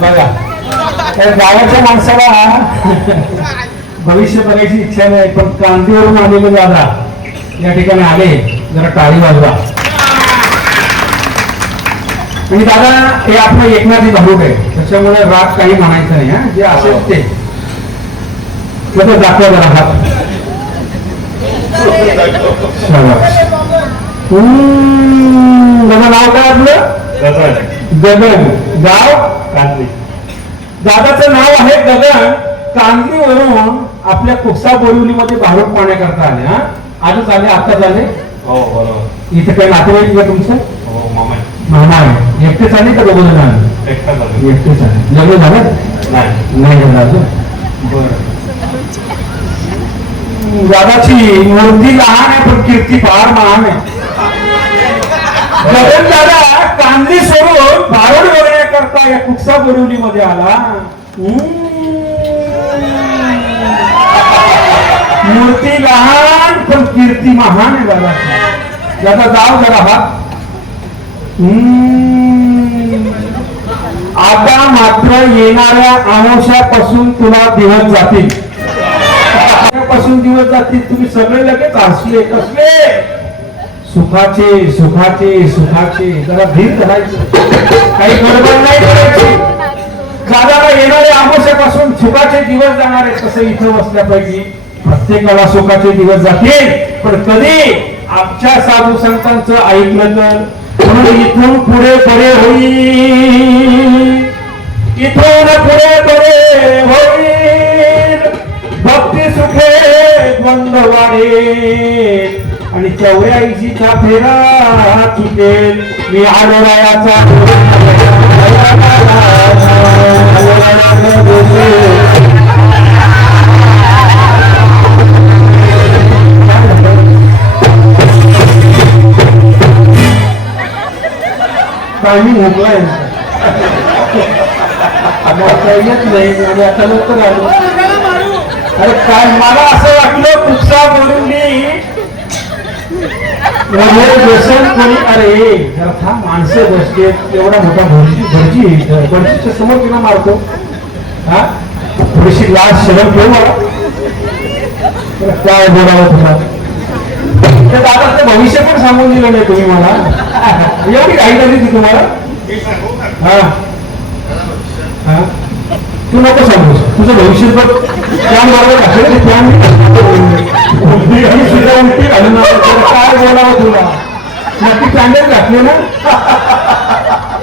बघा, गावाच्या माणसाला भविष्य बघायची इच्छा नाही, पण क्रांतीवरून आलेले दादा या ठिकाणी आले, जरा टाळी वाजवा. आणि दादा हे आपलं एकनाथी भाऊक आहे, त्याच्यामुळे राग काही म्हणायचं नाही. हा, जे असेल ते दाखवा जरा हात. दादा नाव काय आपलं? गगन. गाव कांदली. दादाचं नाव आहे गगन. कांदलीवरून आपल्या कुकसा बोरिवलीमध्ये भारूड पाण्याकरता आले. हा, आजच आले, आत्ताच आले. हो बरोबर. इथे काही नातेवाईक का तुमचं? हो मामा. मामा आहे. एकटेच आले का दोघं जण आले? एकटेच आले. लग्न झालं? नाही झालं अजून. बरं. दादाची मूर्ती लहान आहे पण कीर्ती फार महान आहे. गगन दादा कांदी सोडून भारूड बघण्याकरता या कुकसा बोरिवलीमध्ये आला. मूर्ती लहान पण कीर्ती महान आहे दादा. दादा जाव जरा हा. आता मात्र येणाऱ्या अमावस्यापासून तुला दिवस जातील. पासून दिवस जातील. तुम्ही सगळे लगेच हसले कसले सुखाचे सुखाचे सुखाचे. जरा धीर धरायचं, काही गडबड नाही करायची. दादाला येणाऱ्या अमावस्यापासून सुखाचे दिवस जाणार आहेत. तसं इथं बसल्यापैकी प्रत्येकाला सुखाचे दिवस जातील, पण कधी आमच्या साधू संतांचं ऐकलं तर म्हणून इथून पुढे बरे होईल. इथून पुढे बरे होईल. भक्ती सुखे द्वंद्व वाढेल आणि 84चा फेरा चुकेल. मी आलोरायाचा टायमिंग मोकलाय येत नाही आणि आता लवकर आलो. अरे काय मला असं वाटलं कुकसा बोरिवली व्यसन कोणी. अरे जरा था माणसं बसते एवढा मोठा भरजीच्या समोर तिला मारतो. हा थोडीशी लाज शरम ठेवू मला. काय बोलावं तुला. त्या दादाचं भविष्य पण सांगून दिलं नाही तुम्ही मला. एवढी घाई झाली ती तुम्हाला. हा हा तू नको सांगू. तुझं भविष्य बघ प्लॅन बरोबर घातलं. प्लॅन घालून काय बोलावं तुला. नक्की प्लॅनच घातले ना.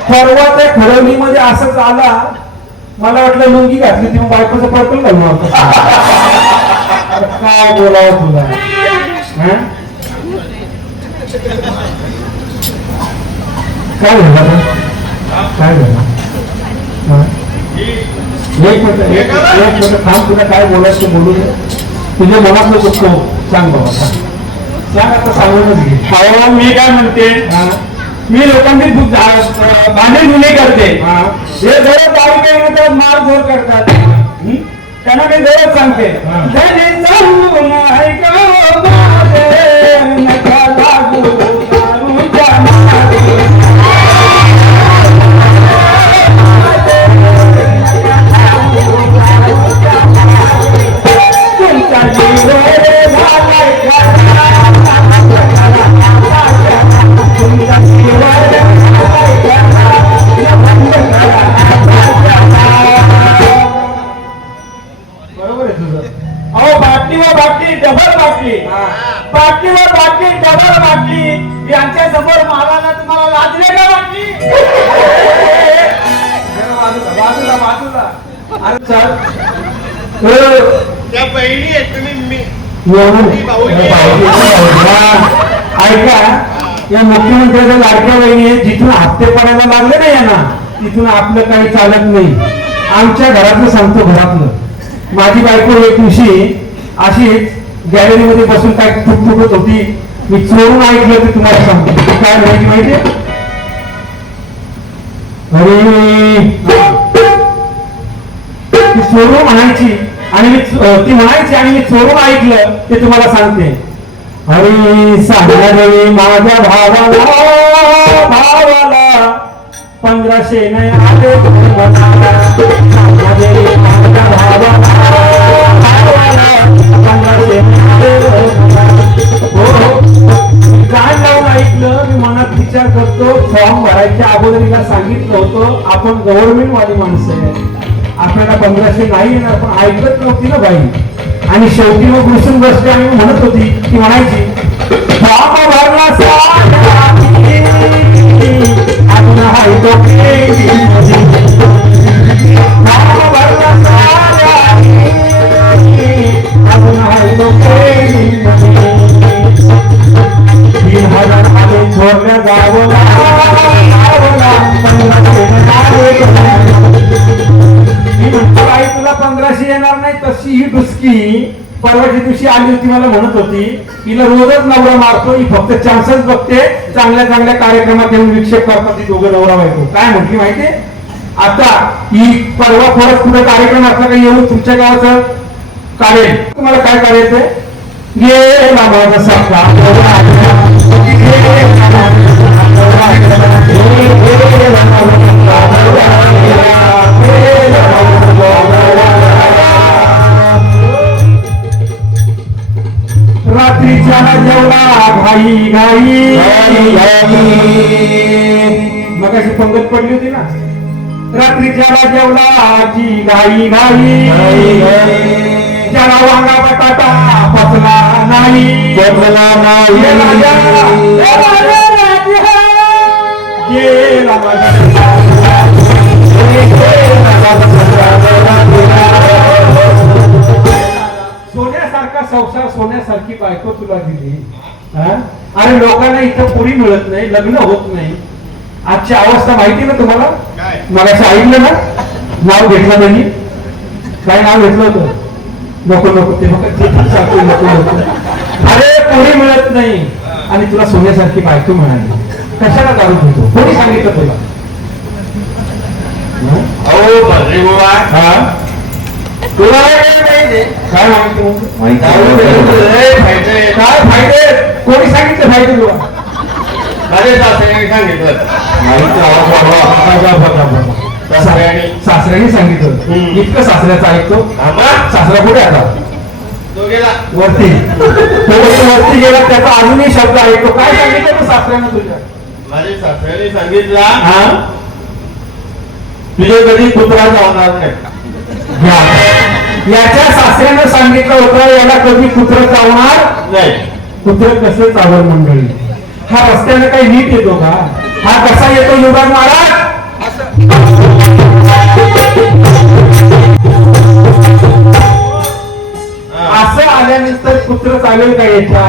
परवा त्या खरवणीमध्ये असंच आला. मला वाटलं लुंगी घातली ती बायकोचं पर्पल घालून होता. काय बोलावं तुला. काय झालं काय झालं. एक मिनिट थांब. तुला काय बोलायचं बोलू दे. तुझ्या मनातलं दुःख सांग बाबा सांग. सांग आता सांगूनच घे. अहो मी काय म्हणते, मी लोकांची भांडे धुणे करते. हे जरा दारू केल्यानंतर मार झोर करतात. त्यांना मी जवळ सांगते धनी जाऊ नाही गं माझे, नका लागू दारूच्या नादी. तुमचा जीव रे झालाय खरा, तुमचा जीव रे झालाय खरा, बंद करा. बरोबर आहे तुझं. अहो बाटलीवर बाटली डबल बाटली, बाटलीवर बाटली डबल बाटली. यांच्या समोर मारायला तुम्हाला लाजले का बाटली. बाजूला बाजूला. अरे चल त्या बहिणी आहेत तुम्ही ऐका. या मुख्यमंत्र्याच्या लाडक्या बहिणी आहेत. जिथून हप्ते पडायला लागले ना यांना तिथून आपलं काही चालत नाही. आमच्या घरातलं सांगतो. घरातलं माझी बायको एक दिवशी अशीच गॅलरीमध्ये बसून काय ठुकठुकत होती. मी चोरून ऐकलं ते तुम्हाला सांगतो. काय म्हणायची माहितीये. अरे ती चोरून म्हणायची आणि मी ती म्हणायची आणि मी चोरून ऐकलं ते तुम्हाला सांगते. अरे सांगल्या रे माझ्या भावाला 1500 नाही आले माझ्या भावाला 1500 काय लावून ऐकलं. मी मनात विचार करतो फॉर्म भरायच्या अगोदर तिला सांगितलं होतं आपण गव्हर्नमेंट वाली माणसं आहे, आपल्याला 1500 नाही येणार. पण ऐकत नव्हती ना बाई. आणि शेवटी मग घुसून बसले आणि म्हणत होती. ती म्हणायची फॉर्म भरला आपण हाय तो आपण हाय तो 3000 आले छोडल्या गावला. मी म्हणतो आई तुला 1500 येणार नाही. तशी ही डुसकी परवाच्या दिवशी आली होती मला म्हणत होती हिला रोजच नवरा मारतो, ही फक्त चान्सच बघते. चांगल्या चांगल्या कार्यक्रमात येऊन विक्षेप करतात ती दोघं नवरा बायको. काय म्हटली माहितीये, आता ही परवा परत कुठे कार्यक्रम असला का येऊन तुमच्या गावाचं काढेल. तुम्हाला काय करायचंय, गेला माझा सपना रात्रीच्या जेवला घाई घाई मग अशी पंगत पडली होती ना. रात्रीच्या जेवलाची घाई घाई ज्याला वांगा बटाटा पचला नाही गेला सोन्यासारखा संसार, सोन्यासारखी बायको तुला दिली. अरे लोकांना इथं पुरी मिळत नाही, लग्न होत नाही. आजची अवस्था माहिती ना तुम्हाला. मला सांगितलं ना, नाव घेतलं त्यांनी. काय नाव घेतलं होतं, नको नको ते नको. अरे पुरी मिळत नाही आणि तुला सोन्यासारखी बायको मिळाली. कशाला दारू घेतो, कोणी सांगितलं तुला. तुला काय काय फायदे, कोणी सांगितलं फायदे तुला. सासऱ्याने सांगितलं. इतकं सासऱ्याचं ऐकतो. सासरा कुठे आता, वरती. वरती गेला, त्याचा अजूनही शब्द ऐकतो. काय सांगितलं सासऱ्यानं तुझ्या. माझ्या सासऱ्याने सांगितलं तुझे कधी कुत्रा होणार नाही. याच्या सासऱ्यानं सांगितलं होतं याला कधी कुत्र चावणार नाही. कुत्र कसं चावल मंडळी. हा रस्त्याने काही नीट येतो का, हा कसा येतो युवराज महाराज. असं आल्यानंतर कुत्र चालेल का याच्या.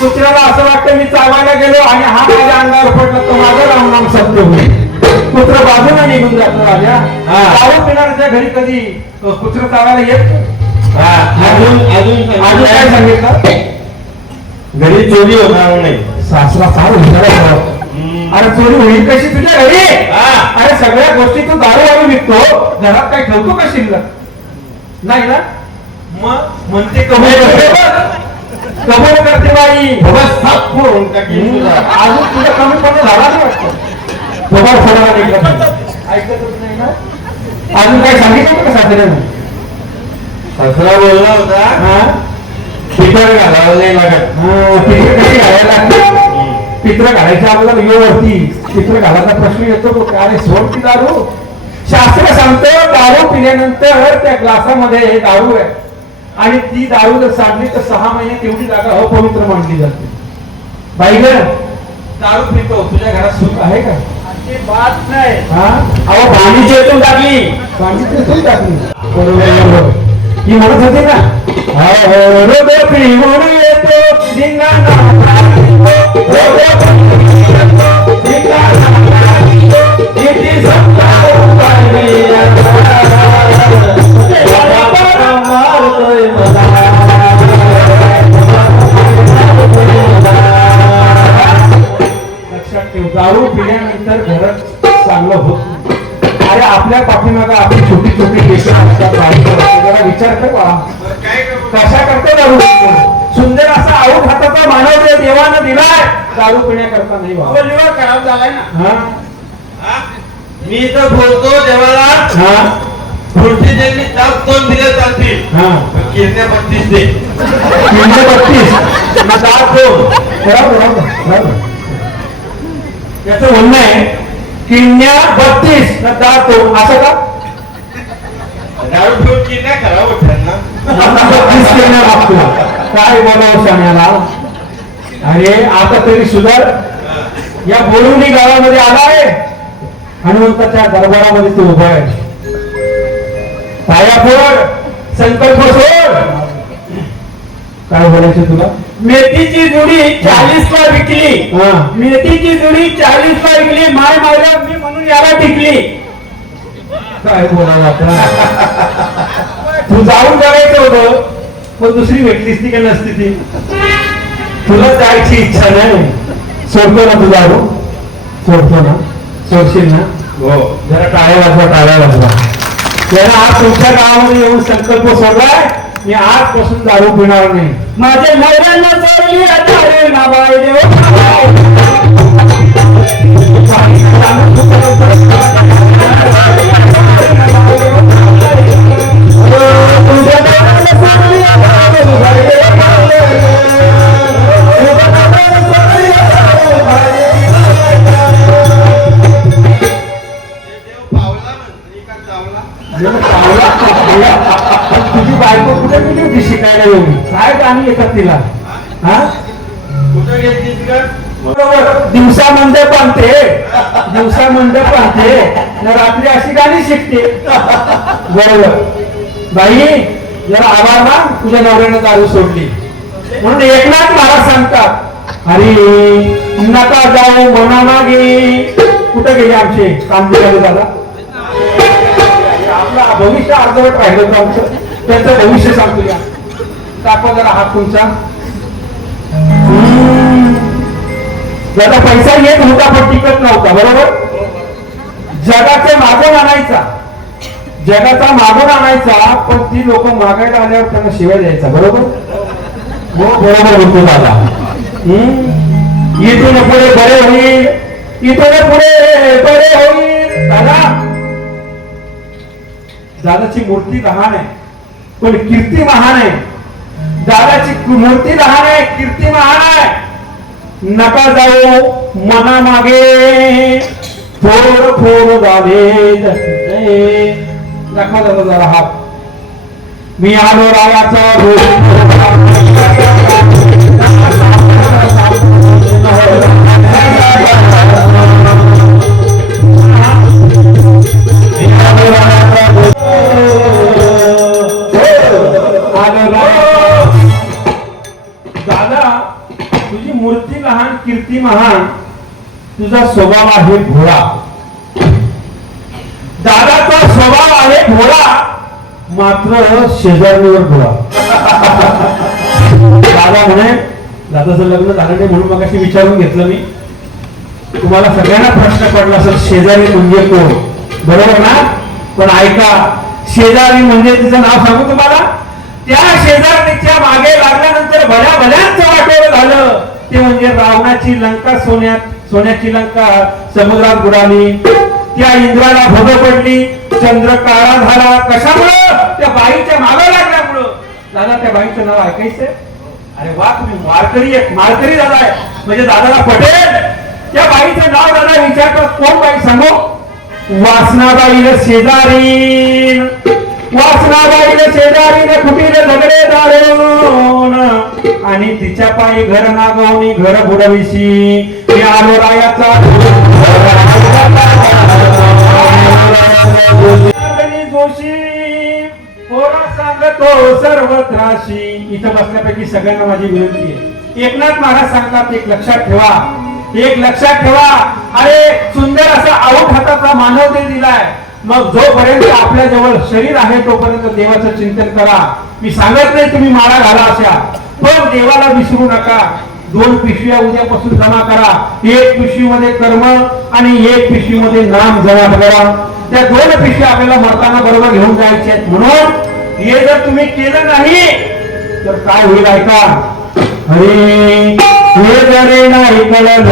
कुत्र्याला असं वाटतं मी चावायला गेलो आणि हा माझ्या अंगावर पडला तर माझं रामनाम सत्य होईल. कुत्र बाजूला निघून जातो राजा. दारू पिणाऱ्याच्या घरी कधी कुत्र चावायला येत. अजून काय सांगितलं, घरी चोरी होणार नाही. सासरा फार हुशार आहे. अरे चोरी होईल कशी तुझ्या घरी. अरे सगळ्या गोष्टी तू दारू वारू विकतो, घरात काय ठेवतो का शिल्लक नाही ना. मग म्हणते कबूल करते बाई. अजून अजून तुझा कमीपणा झाला नाही वाटतं. बघा फोडायला ऐकतच नाही ना. अजून काय सांगितलं का सासऱ्यानं. सासरा बोलला होता पितर घालावं नाही लागत. पित्र कशी घालायला लागते. पित्र घालायच्या अगोदर वरती पित्र घालायचा प्रश्न येतो. अरे सोड ती दारू. शास्त्र सांगतं दारू पिल्यानंतर त्या ग्लासामध्ये दारू आहे आणि ती दारू जर सांडली तर 6 महिने तेवढी जागा अपवित्र मानली जाते. बाई ग दारू पितो, तुझ्या घरात सुख आहे का. बात नाही. अहो पाणी चेतून टाकली, पाणी चेतून टाकली. बरोबर ही म्हणत होती ना. म्हणून येतो लक्षात ठेव, दारू पिल्यानंतर घरात चांगलं होत नाही. अरे आपल्या पाठीमागा आपली छोटी छोटी देश जरा विचार कर बा. कशा करतो दारू. सुंदर असा आऊट हाताचा मानव देवानं दिलाय, दारू पिण्याकरता नाही बाबा. लिव्हर खराब झालाय ना. मी तर बोलतो देवाला पुढचे ज्यांनी ताप 2 दिले चालतील. किरण्या 32 दे. 32 दाब 2. याचं म्हणणं आहे किडण्या 32 न दाब 2. असं का. दारू पिऊन किरण्या खराब होत्या ना. 32 किडण्या लागतो. काय बोलावं शाण्याला. अरे आता तरी सुधार. या बोलुंडी गावामध्ये आलाय, हनुमंताच्या दरबारामध्ये तू उभा आहे. पाया फोड, संकल्प सोड. काय बोलायचं तुला. मेथीची जुडी 40 ला विकली. मेथीची जुडी 40 ला विकली. माय मायला मी म्हणून याला टिकली. काय बोलायला तू जाऊन बघायचं होतं पण दुसरी भेटलीस ती का नसती ती. तुला जायची इच्छा नाही, सोडतो ना तुझा हो, सोडतो ना, सोडशील ना? हो, जरा टाळ्या वाजवा. त्याला आज तुमच्या गावामध्ये येऊन संकल्प सोडलाय, मी आजपासून दारू पिणार नाही. माझ्या नवऱ्याला चोरली दारू ना बाई देव. तुझी बायको कुठे गेली होती शिकायला येऊन? काय गाणी येतात तिला? हा, कुठे घेतलीस का? बरोबर, दिवसा मंडप बांधते रात्री अशी गाणी शिकते. बरोबर बाई, जरा आभार मान, तुझ्या नवऱ्यानं दारू सोडली म्हणून एकनाथ महाराज सांगतात, अरे नका जाऊ मना मागे. कुठे गेले आमचे कामगिरी दादा? आपला भविष्य अर्धवट राहिलं होतं आमचं, त्यांचं भविष्य सांगतो या. दाखवा जरा हात तुमचा. ज्याचा पैसा येत होता पण टिकत नव्हता. बरोबर, जगाचा मागून आणायचा पण ती लोक मागायला आल्यावर त्यांना शिवाय द्यायचा. बरोबर हो, बरोबर होतो दादा. इथून पुढे बरे होईल, इथून पुढे बरे होईल. दादाची मूर्ती लहान आहे पण कीर्ती महान आहे. दादाची मूर्ती लहान आहे, कीर्ती महान आहे. नका जाऊ मना मागे, थोर झाले नका दादा जरा हात. मी आलो रायाचा दादा, तुझी मूर्ती लहान कीर्ती महान, तुझा स्वभाव आहे भोळा. दादाचा स्वभाव आहे भोळा, मात्र शेजारणीवर भोळा. दादा म्हणे, दादाचं लग्न झालं नाही म्हणून मग अशी विचारून घेतलं मी. तुम्हाला सगळ्यांना प्रश्न पडला असेल शेजारी म्हणजे कोण? बरोबर ना? पण ऐका, शेजारी म्हणजे तिचं नाव सांगू तुम्हाला. त्या शेजारणीच्या मागे लागल्यानंतर भल्यांचं वाटोळं झालं ते म्हणजे रावणाची लंका, सोन्याची लंका समुद्रात बुडाली. त्या इंद्राला भोग पडली, चंद्र काळा झाला. कशामुळं? त्या बाईच्या मागे लागल्यामुळं. दादा, त्या बाईचं नाव ऐकायचंय? अरे वा, तुम्ही माळकरी दादा आहे म्हणजे दादाला पटेल. त्या बाईचं नाव दादा विचारतात, कोण बाई सांगू? वासनाबाईला शेजारीन, वासनाबाईला शेजारीने कुटीर झगडे दारून आणि तिच्या पायी घर नागवणी घर बुडविशी. मी आलो रायाचा जोशी, पोरा सांगतो सर्व त्राशी. इथं बसल्यापैकी सगळ्यांना माझी विनंती आहे, एकनाथ महाराज सांगतात, एक लक्षात ठेवा. अरे सुंदर असा आऊट हाताचा मानव ते दिलाय. मग जोपर्यंत आपल्या जवळ शरीर आहे तोपर्यंत देवाचं चिंतन करा. मी सांगत नाही तुम्ही माळा घाला अशा, पण देवाला विसरू नका. 2 पिशव्या उद्यापासून जमा करा. 1 पिशवीमध्ये कर्म आणि 1 पिशवीमध्ये नाम जमा करा. त्या 2 पिशव्या आपल्याला मरताना बरोबर घेऊन जायचे आहेत. म्हणून हे जर तुम्ही केलं नाही तर काय होईल ऐका. अरे हे जरी नाही कळलं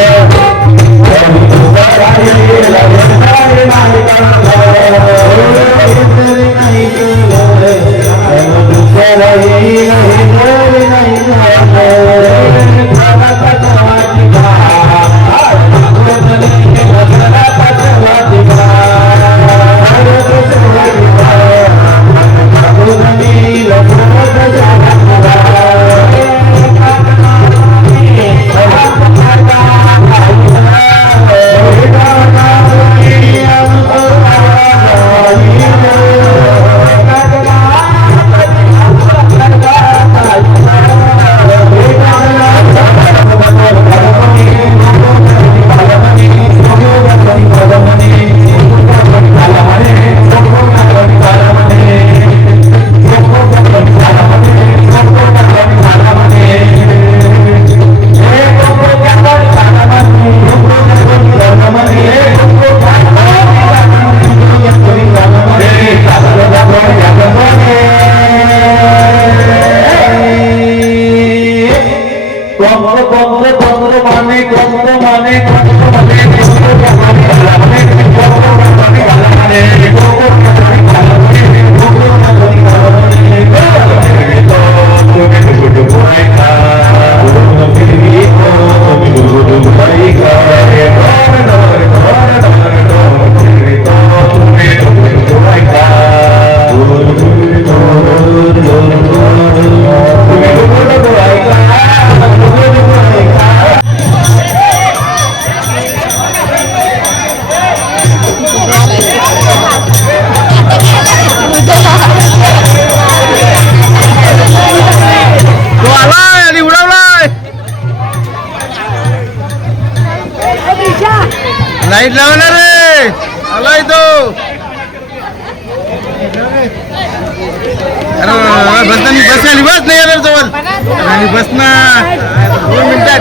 बस नाही येणार जवळ आणि बस ना 2 मिनिटात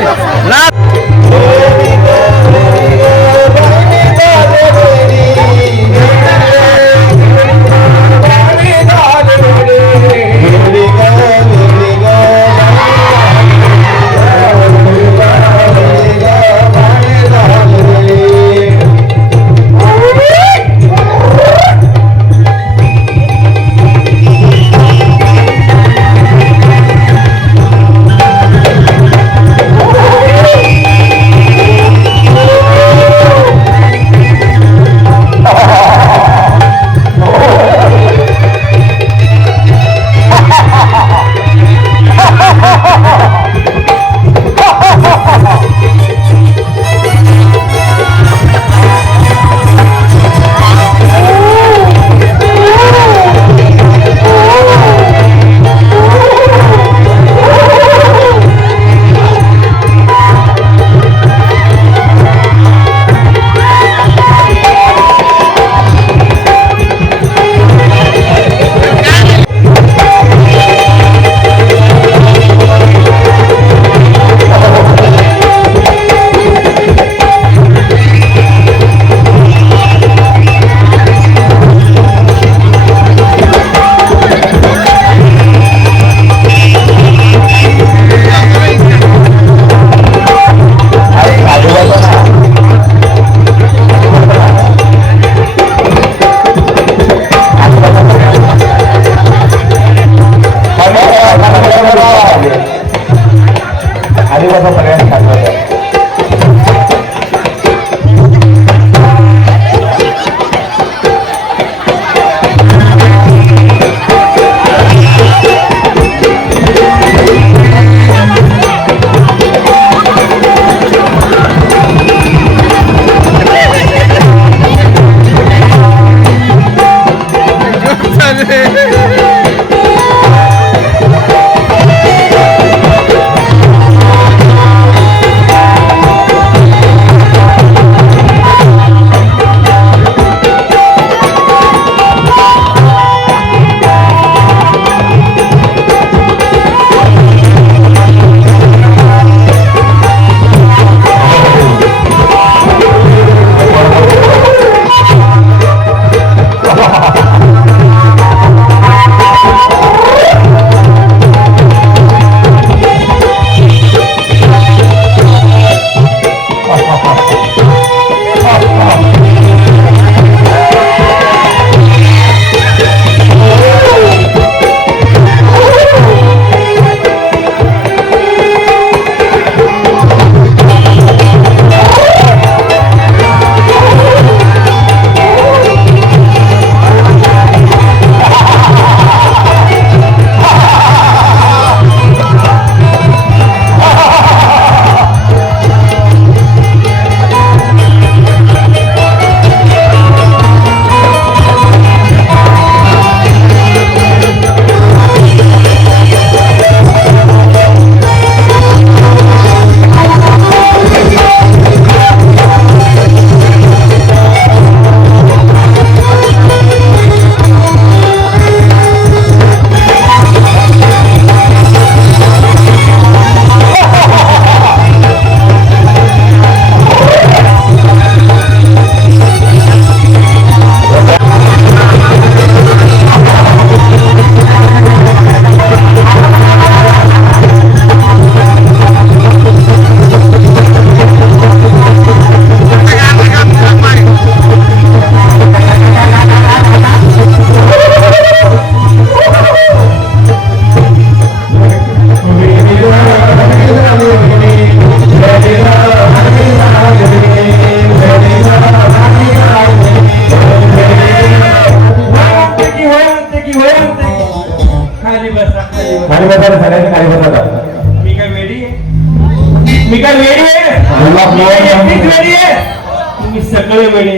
तुम्ही सगळे वेळे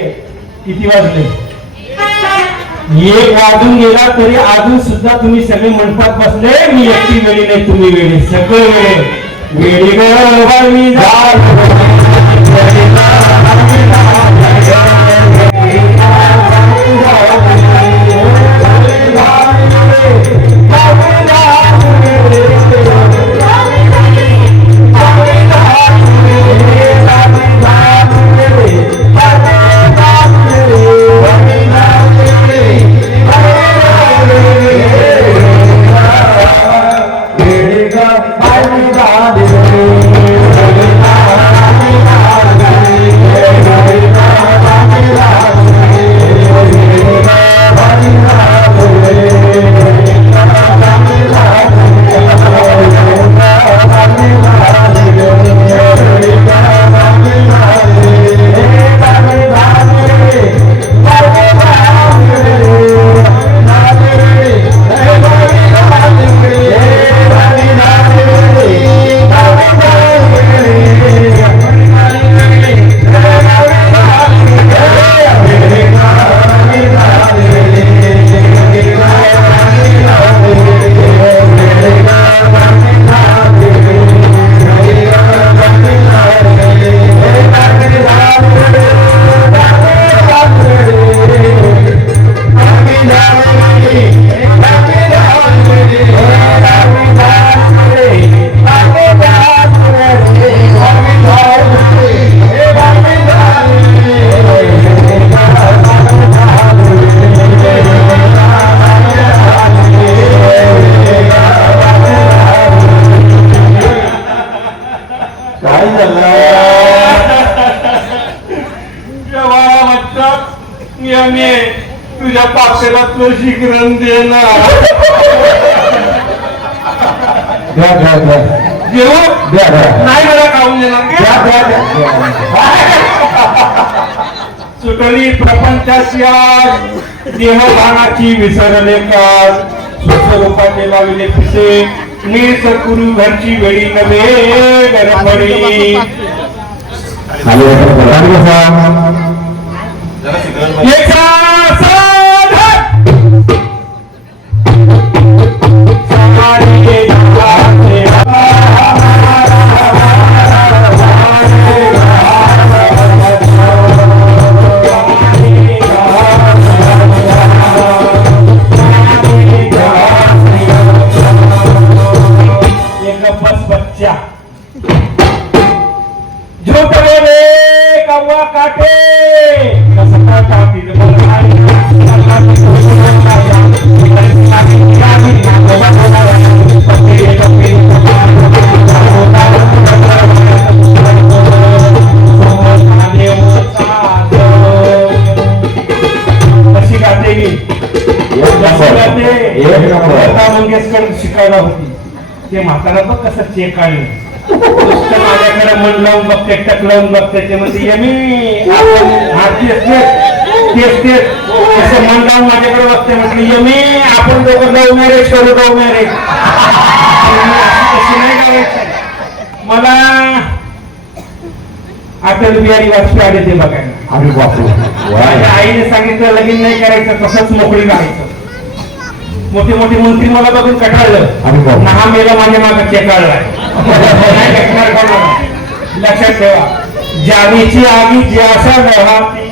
किती वाजले? 1 वाजून गेला तरी अजून सुद्धा तुम्ही सगळे मंडपात बसले. मी एकटी वेळी नाही, तुम्ही वेळी, सगळे वेळी वेळी शिकरण देणार द्या द्या द्या देऊ द्या द्या नाही मला खाऊन देणार द्या का? द्या सुटली प्रपंचाची आग देहभानाची विसरले काळ स्वस्वरूपाचे लावले पिसे नीळ सद्गुरु घरची वेळी नव्हे गरबडी एका साधक सारे जगाचे एक बस बच्चा झोपले रे कव्वा काटे कसं काय कापील कशी गाते मी लता मंगेशकर शिकायला होती ते म्हातारा बघ कसं चेक काढलं नुसतं माझ्याकडे मन लावून बघते टक लावून बघते ते म्हणजे यमी तेच असं मन लावून माझ्याकडे बघते म्हटलं यमी आपण दोघं लव्ह मॅरेज करू लव्ह मॅरेज कशी नाही करायचं मला अटल बिहारी वाजपेयी आले ते बघायला आम्ही वापरू माझ्या आईने सांगितलं लगीन नाही करायचं तसंच मोकळी राहायचं मोठे मोठे मंत्री मला बघून कटाळलं नहा मेला माझ्या मागे चेकाळलाय लक्षात ठेवा जागीची आगी ज्यासा राहती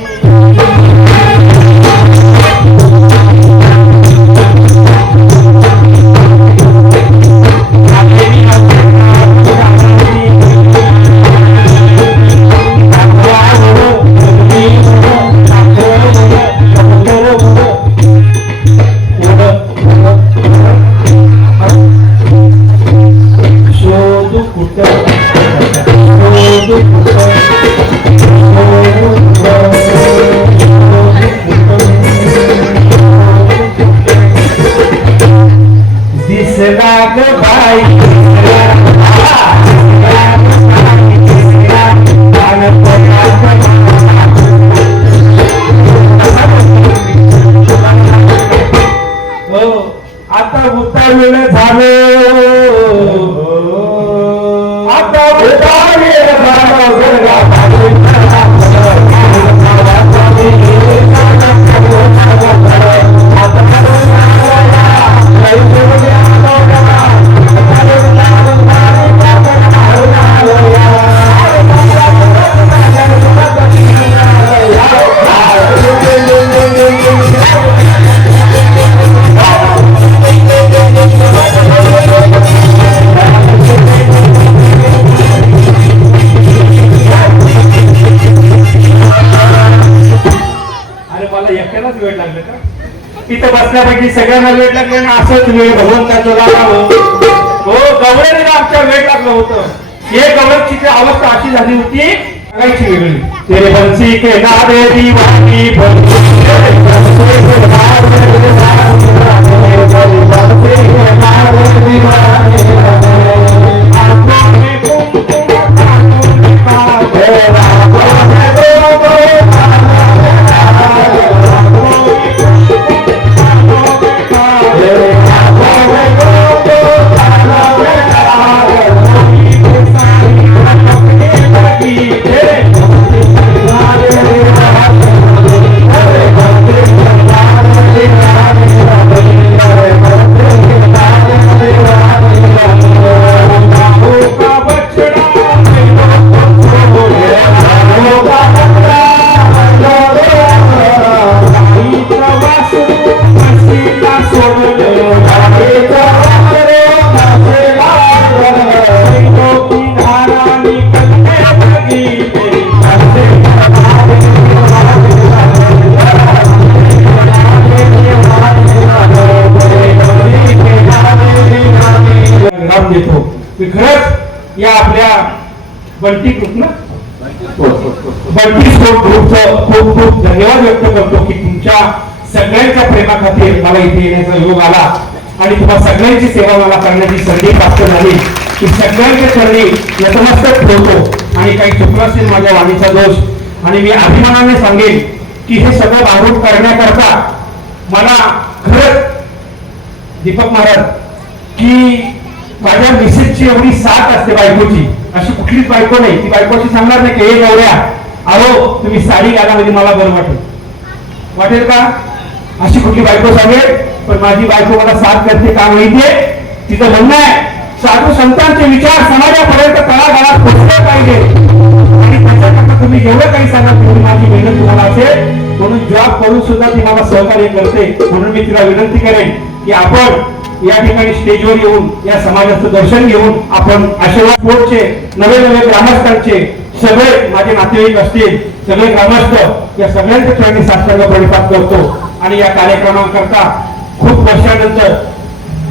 आता उतारलेलं आता उतारलेलं वेळ लागला का तिथं बसण्यापैकी सगळ्यांना वेळ लागला आणि असंच वेळ भगवंताचं लागावं हो गवळ्याला आमच्या वेळ लागलं होतं हे गवळची अवस्था अशी झाली होती सांगायची वेगळी तेरे बंसी के नारे दीवानी देतो खरंच या आपल्या बंटी ग्रुप ना बंटी स्पोर्ट ग्रुपचं खूप खूप धन्यवाद व्यक्त करतो की तुमच्या सगळ्यांच्या प्रेमाखातीर मला इथे येण्याचा योग आला आणि तुम्हा सगळ्यांची सेवा मला करण्याची संधी प्राप्त झाली की सगळ्यांच्या चरणी नतमस्तक ठेवतो आणि काही चुकलं असेल माझ्या वाणीचा दोष आणि मी अभिमानाने सांगेन की हे सगळं भारूड करण्याकरता मला खरंच दीपक महाराज की माझ्या मिसेसची एवढी साथ असते बायकोची, अशी कुठलीच बायको नाही ती बायकोची सांगणार नाही की हे गौऱ्या अहो तुम्ही साडी घाला म्हणजे मला बरं वाटेल का? अशी कुठली बायको सांगेल? पण माझी बायको मला साथ करते का माहितीये? तिचं म्हणणं आहे साधू संतांचे विचार समाजापर्यंत तळागाळात पोहोचले पाहिजे आणि त्याच्याकरता तुम्ही जेवढं काही सांगा तेवढी माझी मेहनत तुम्हाला असेल, म्हणून जॉब करून सुद्धा ती मला सहकार्य करते. म्हणून मी तिला विनंती करेन की आपण या ठिकाणी स्टेजवर येऊन या समाजाचं दर्शन घेऊन आपण आशीर्वाद बोर्डचे नवे नवे ग्रामस्थांचे सगळे माझे नातेवाईक असतील सगळे ग्रामस्थ या सगळ्यांच्या चरणी साष्टांग प्रणिपात करतो आणि या कार्यक्रमाकरता खूप वर्षानंतर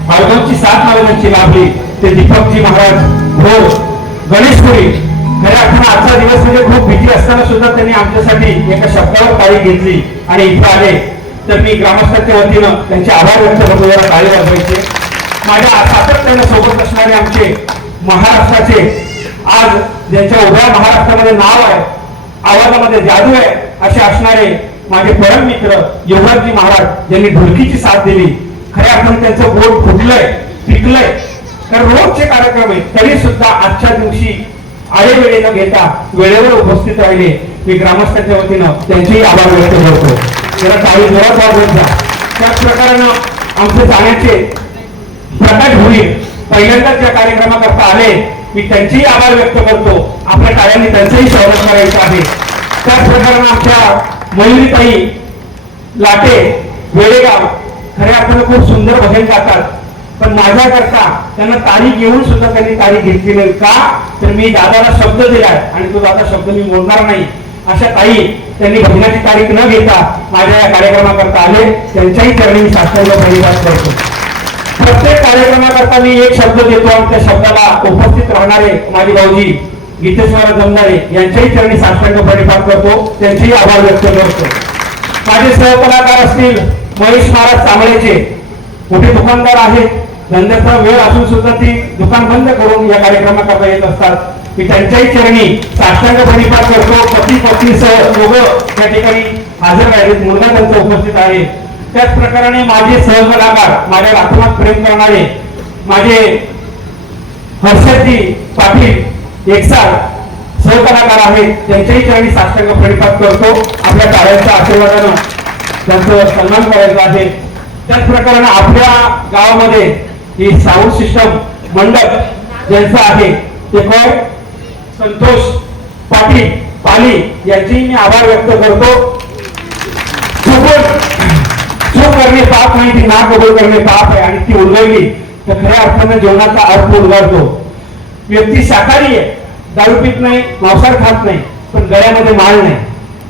बाळगावची साथ मला त्यांची लाभली ते दीपकजी महाराज हो गणेशपुरी खऱ्या अर्थानं आजचा दिवस म्हणजे खूप भीती असताना सुद्धा त्यांनी आमच्यासाठी एका शब्दावर ताळी घेतली आणि इथे आले. तर मी ग्रामस्थांच्या वतीनं त्यांचे आभार व्यक्त करतो. जरा ताळी वाजवायचे. माझ्या सातत्याने सोबत असणारे आमचे महाराष्ट्राचे आज ज्यांच्या उभ्या महाराष्ट्रामध्ये नाव आहे आवाजामध्ये जादू आहे असे असणारे माझे परम मित्र युवराजजी महाराज ज्यांनी ढोलकीची साथ दिली. खऱ्या अर्थाने त्यांचं बोट फुटलंय पिकलंय कारण रोजचे कार्यक्रम आहे तरी सुद्धा आजच्या दिवशी आळे वेळे न घेता वेळेवर उपस्थित राहिले. मी ग्रामस्थांच्या वतीनं त्यांचेही आभार व्यक्त करतो. त्याला काही जोरात वाजवत जा. त्याच प्रकारानं आमचे जाण्याचे प्रकाश होईल पहिल्यांदाच या कार्यक्रमाकरता आले मी त्यांचेही आभार व्यक्त करतो. आपल्या टाळ्यांनी त्यांचंही स्वागत करायचं आहे. त्याच प्रकारानं आमच्या मयुरीताई लाटे वेळेगाव खऱ्या अर्थानं खूप सुंदर भजन गातात पण माझ्याकरता त्यांना तारीख घेऊन सुद्धा त्यांनी तारीख घेतली नाही का तर मी दादाला शब्द दिलाय आणि तो दादा शब्द मी बोलणार नाही अशा ताई त्यांनी भजनाची तारीख न घेता माझ्या या कार्यक्रमाकरता आले. त्यांच्याही चरणी मी साष्टांग प्रणिपात करतो. प्रत्येक कार्यक्रमाकरता मी एक शब्द देतो आणि त्या शब्दाला उपस्थित राहणारे माझे भाऊजी गीतेश्वर जमदारे यांच्याही चरणी साष्टांग प्रणिपात करतो. त्यांचेही आभार व्यक्त करतो. माझे सहकलाकार असतील महेश महाराज चांबळेचे मोठे दुकानदार आहेत. धंद्याचा वेळ असून सुद्धा ती दुकान बंद करून या कार्यक्रमाकरता येत असतात. मी त्यांच्याही चरणी साष्टांग प्रणिपात करतो. पती पत्नीसह दोघं त्या ठिकाणी हजर राहिलेत. मुलगा त्यांचा उपस्थित आहे. त्याच प्रकाराने माझे सहकलाकार माझ्या राखणात प्रेम करणारे माझे हर्षदजी पाटील एकसाल सहकलाकार आहेत. त्यांच्याही चरणी साष्टांग प्रणिपात करतो. आपल्या टाळ्यांच्या आशीर्वादानं त्यांचं सन्मान करायचा आहे. त्याच प्रकाराने आपल्या गावामध्ये ही साऊंड सिस्टम मंडप ज्यांचं आहे ते कोण संतोष पाटील पाली यांचेही मी आभार व्यक्त करतो. चूक करणे पाप नाही ती ना कबूल करणे पाप आहे आणि ती उलगडली तर खऱ्या अर्थानं जीवनाचा अर्थ उलगडतो. व्यक्ती शाकाहारी आहे दारू पित नाही मांसाहार खात नाही पण गळ्यामध्ये माळ नाही.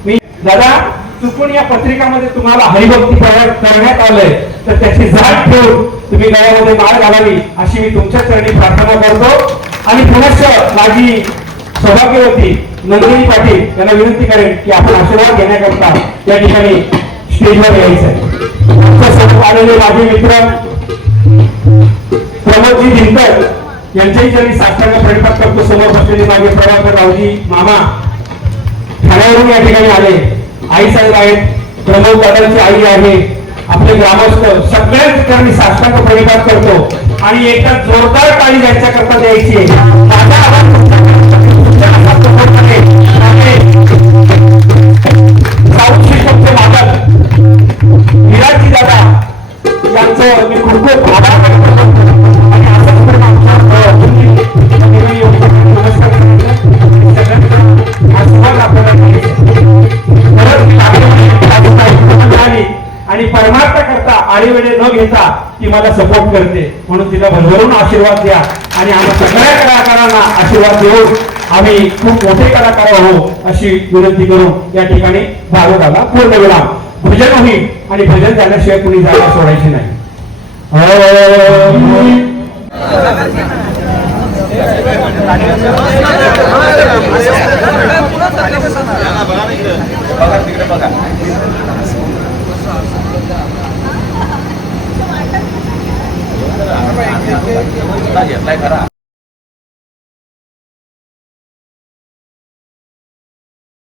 मी दादा चुकून या पत्रिकामध्ये तुम्हाला हरिभक्ती करण्यात आलंय तर त्याची जाण ठेवून तुम्ही गळ्यामध्ये माळ घालावी अशी मी तुमच्या चरणी प्रार्थना करतो. आणि पुनश्च माझी सौभाग्यवती नंदिनी पाटील यांना विनंती करेन की आपण आशीर्वाद घेण्याकरता या ठिकाणी स्टेजवर यायचं आहे. आमच्यासोबत आलेले माझे मित्र प्रमोदजी दिनकर यांच्याही चरणी साष्टांग प्रणिपात करतो. समोर बसलेले माझे प्रभाकर रावजी मामा ठाण्यावरून या ठिकाणी आले. आई साहेब आहेत प्रमोद दादांची आई आहे. आपले ग्रामस्थ सगळ्याच ठिकाणी साष्टांग प्रणिपात करतो आणि एकदा जोरदार टाळी त्यांच्याकरता द्यायची आहे. माझा आवाज साऊंड सिस्टमचे मालक विराजी दादा यांचं मी खूप खूप आभार व्यक्त करतो. आणि असंच करून आमच्या नमस्कार आशीर्वाद आपल्याला आणि परमार्थ करता आळीवेळे न घेता ती मला सपोर्ट करते म्हणून तिला भरभरून आशीर्वाद द्या आणि आम्हा सगळ्या कलाकारांना आशीर्वाद देऊन आम्ही खूप मोठे कलाकार आहो अशी विनंती करून या ठिकाणी भागवताला पूर्ण विराम. भजन होईल आणि भजन झाल्याशिवाय कुणी जागा सोडायची नाही. घेतलाय खरा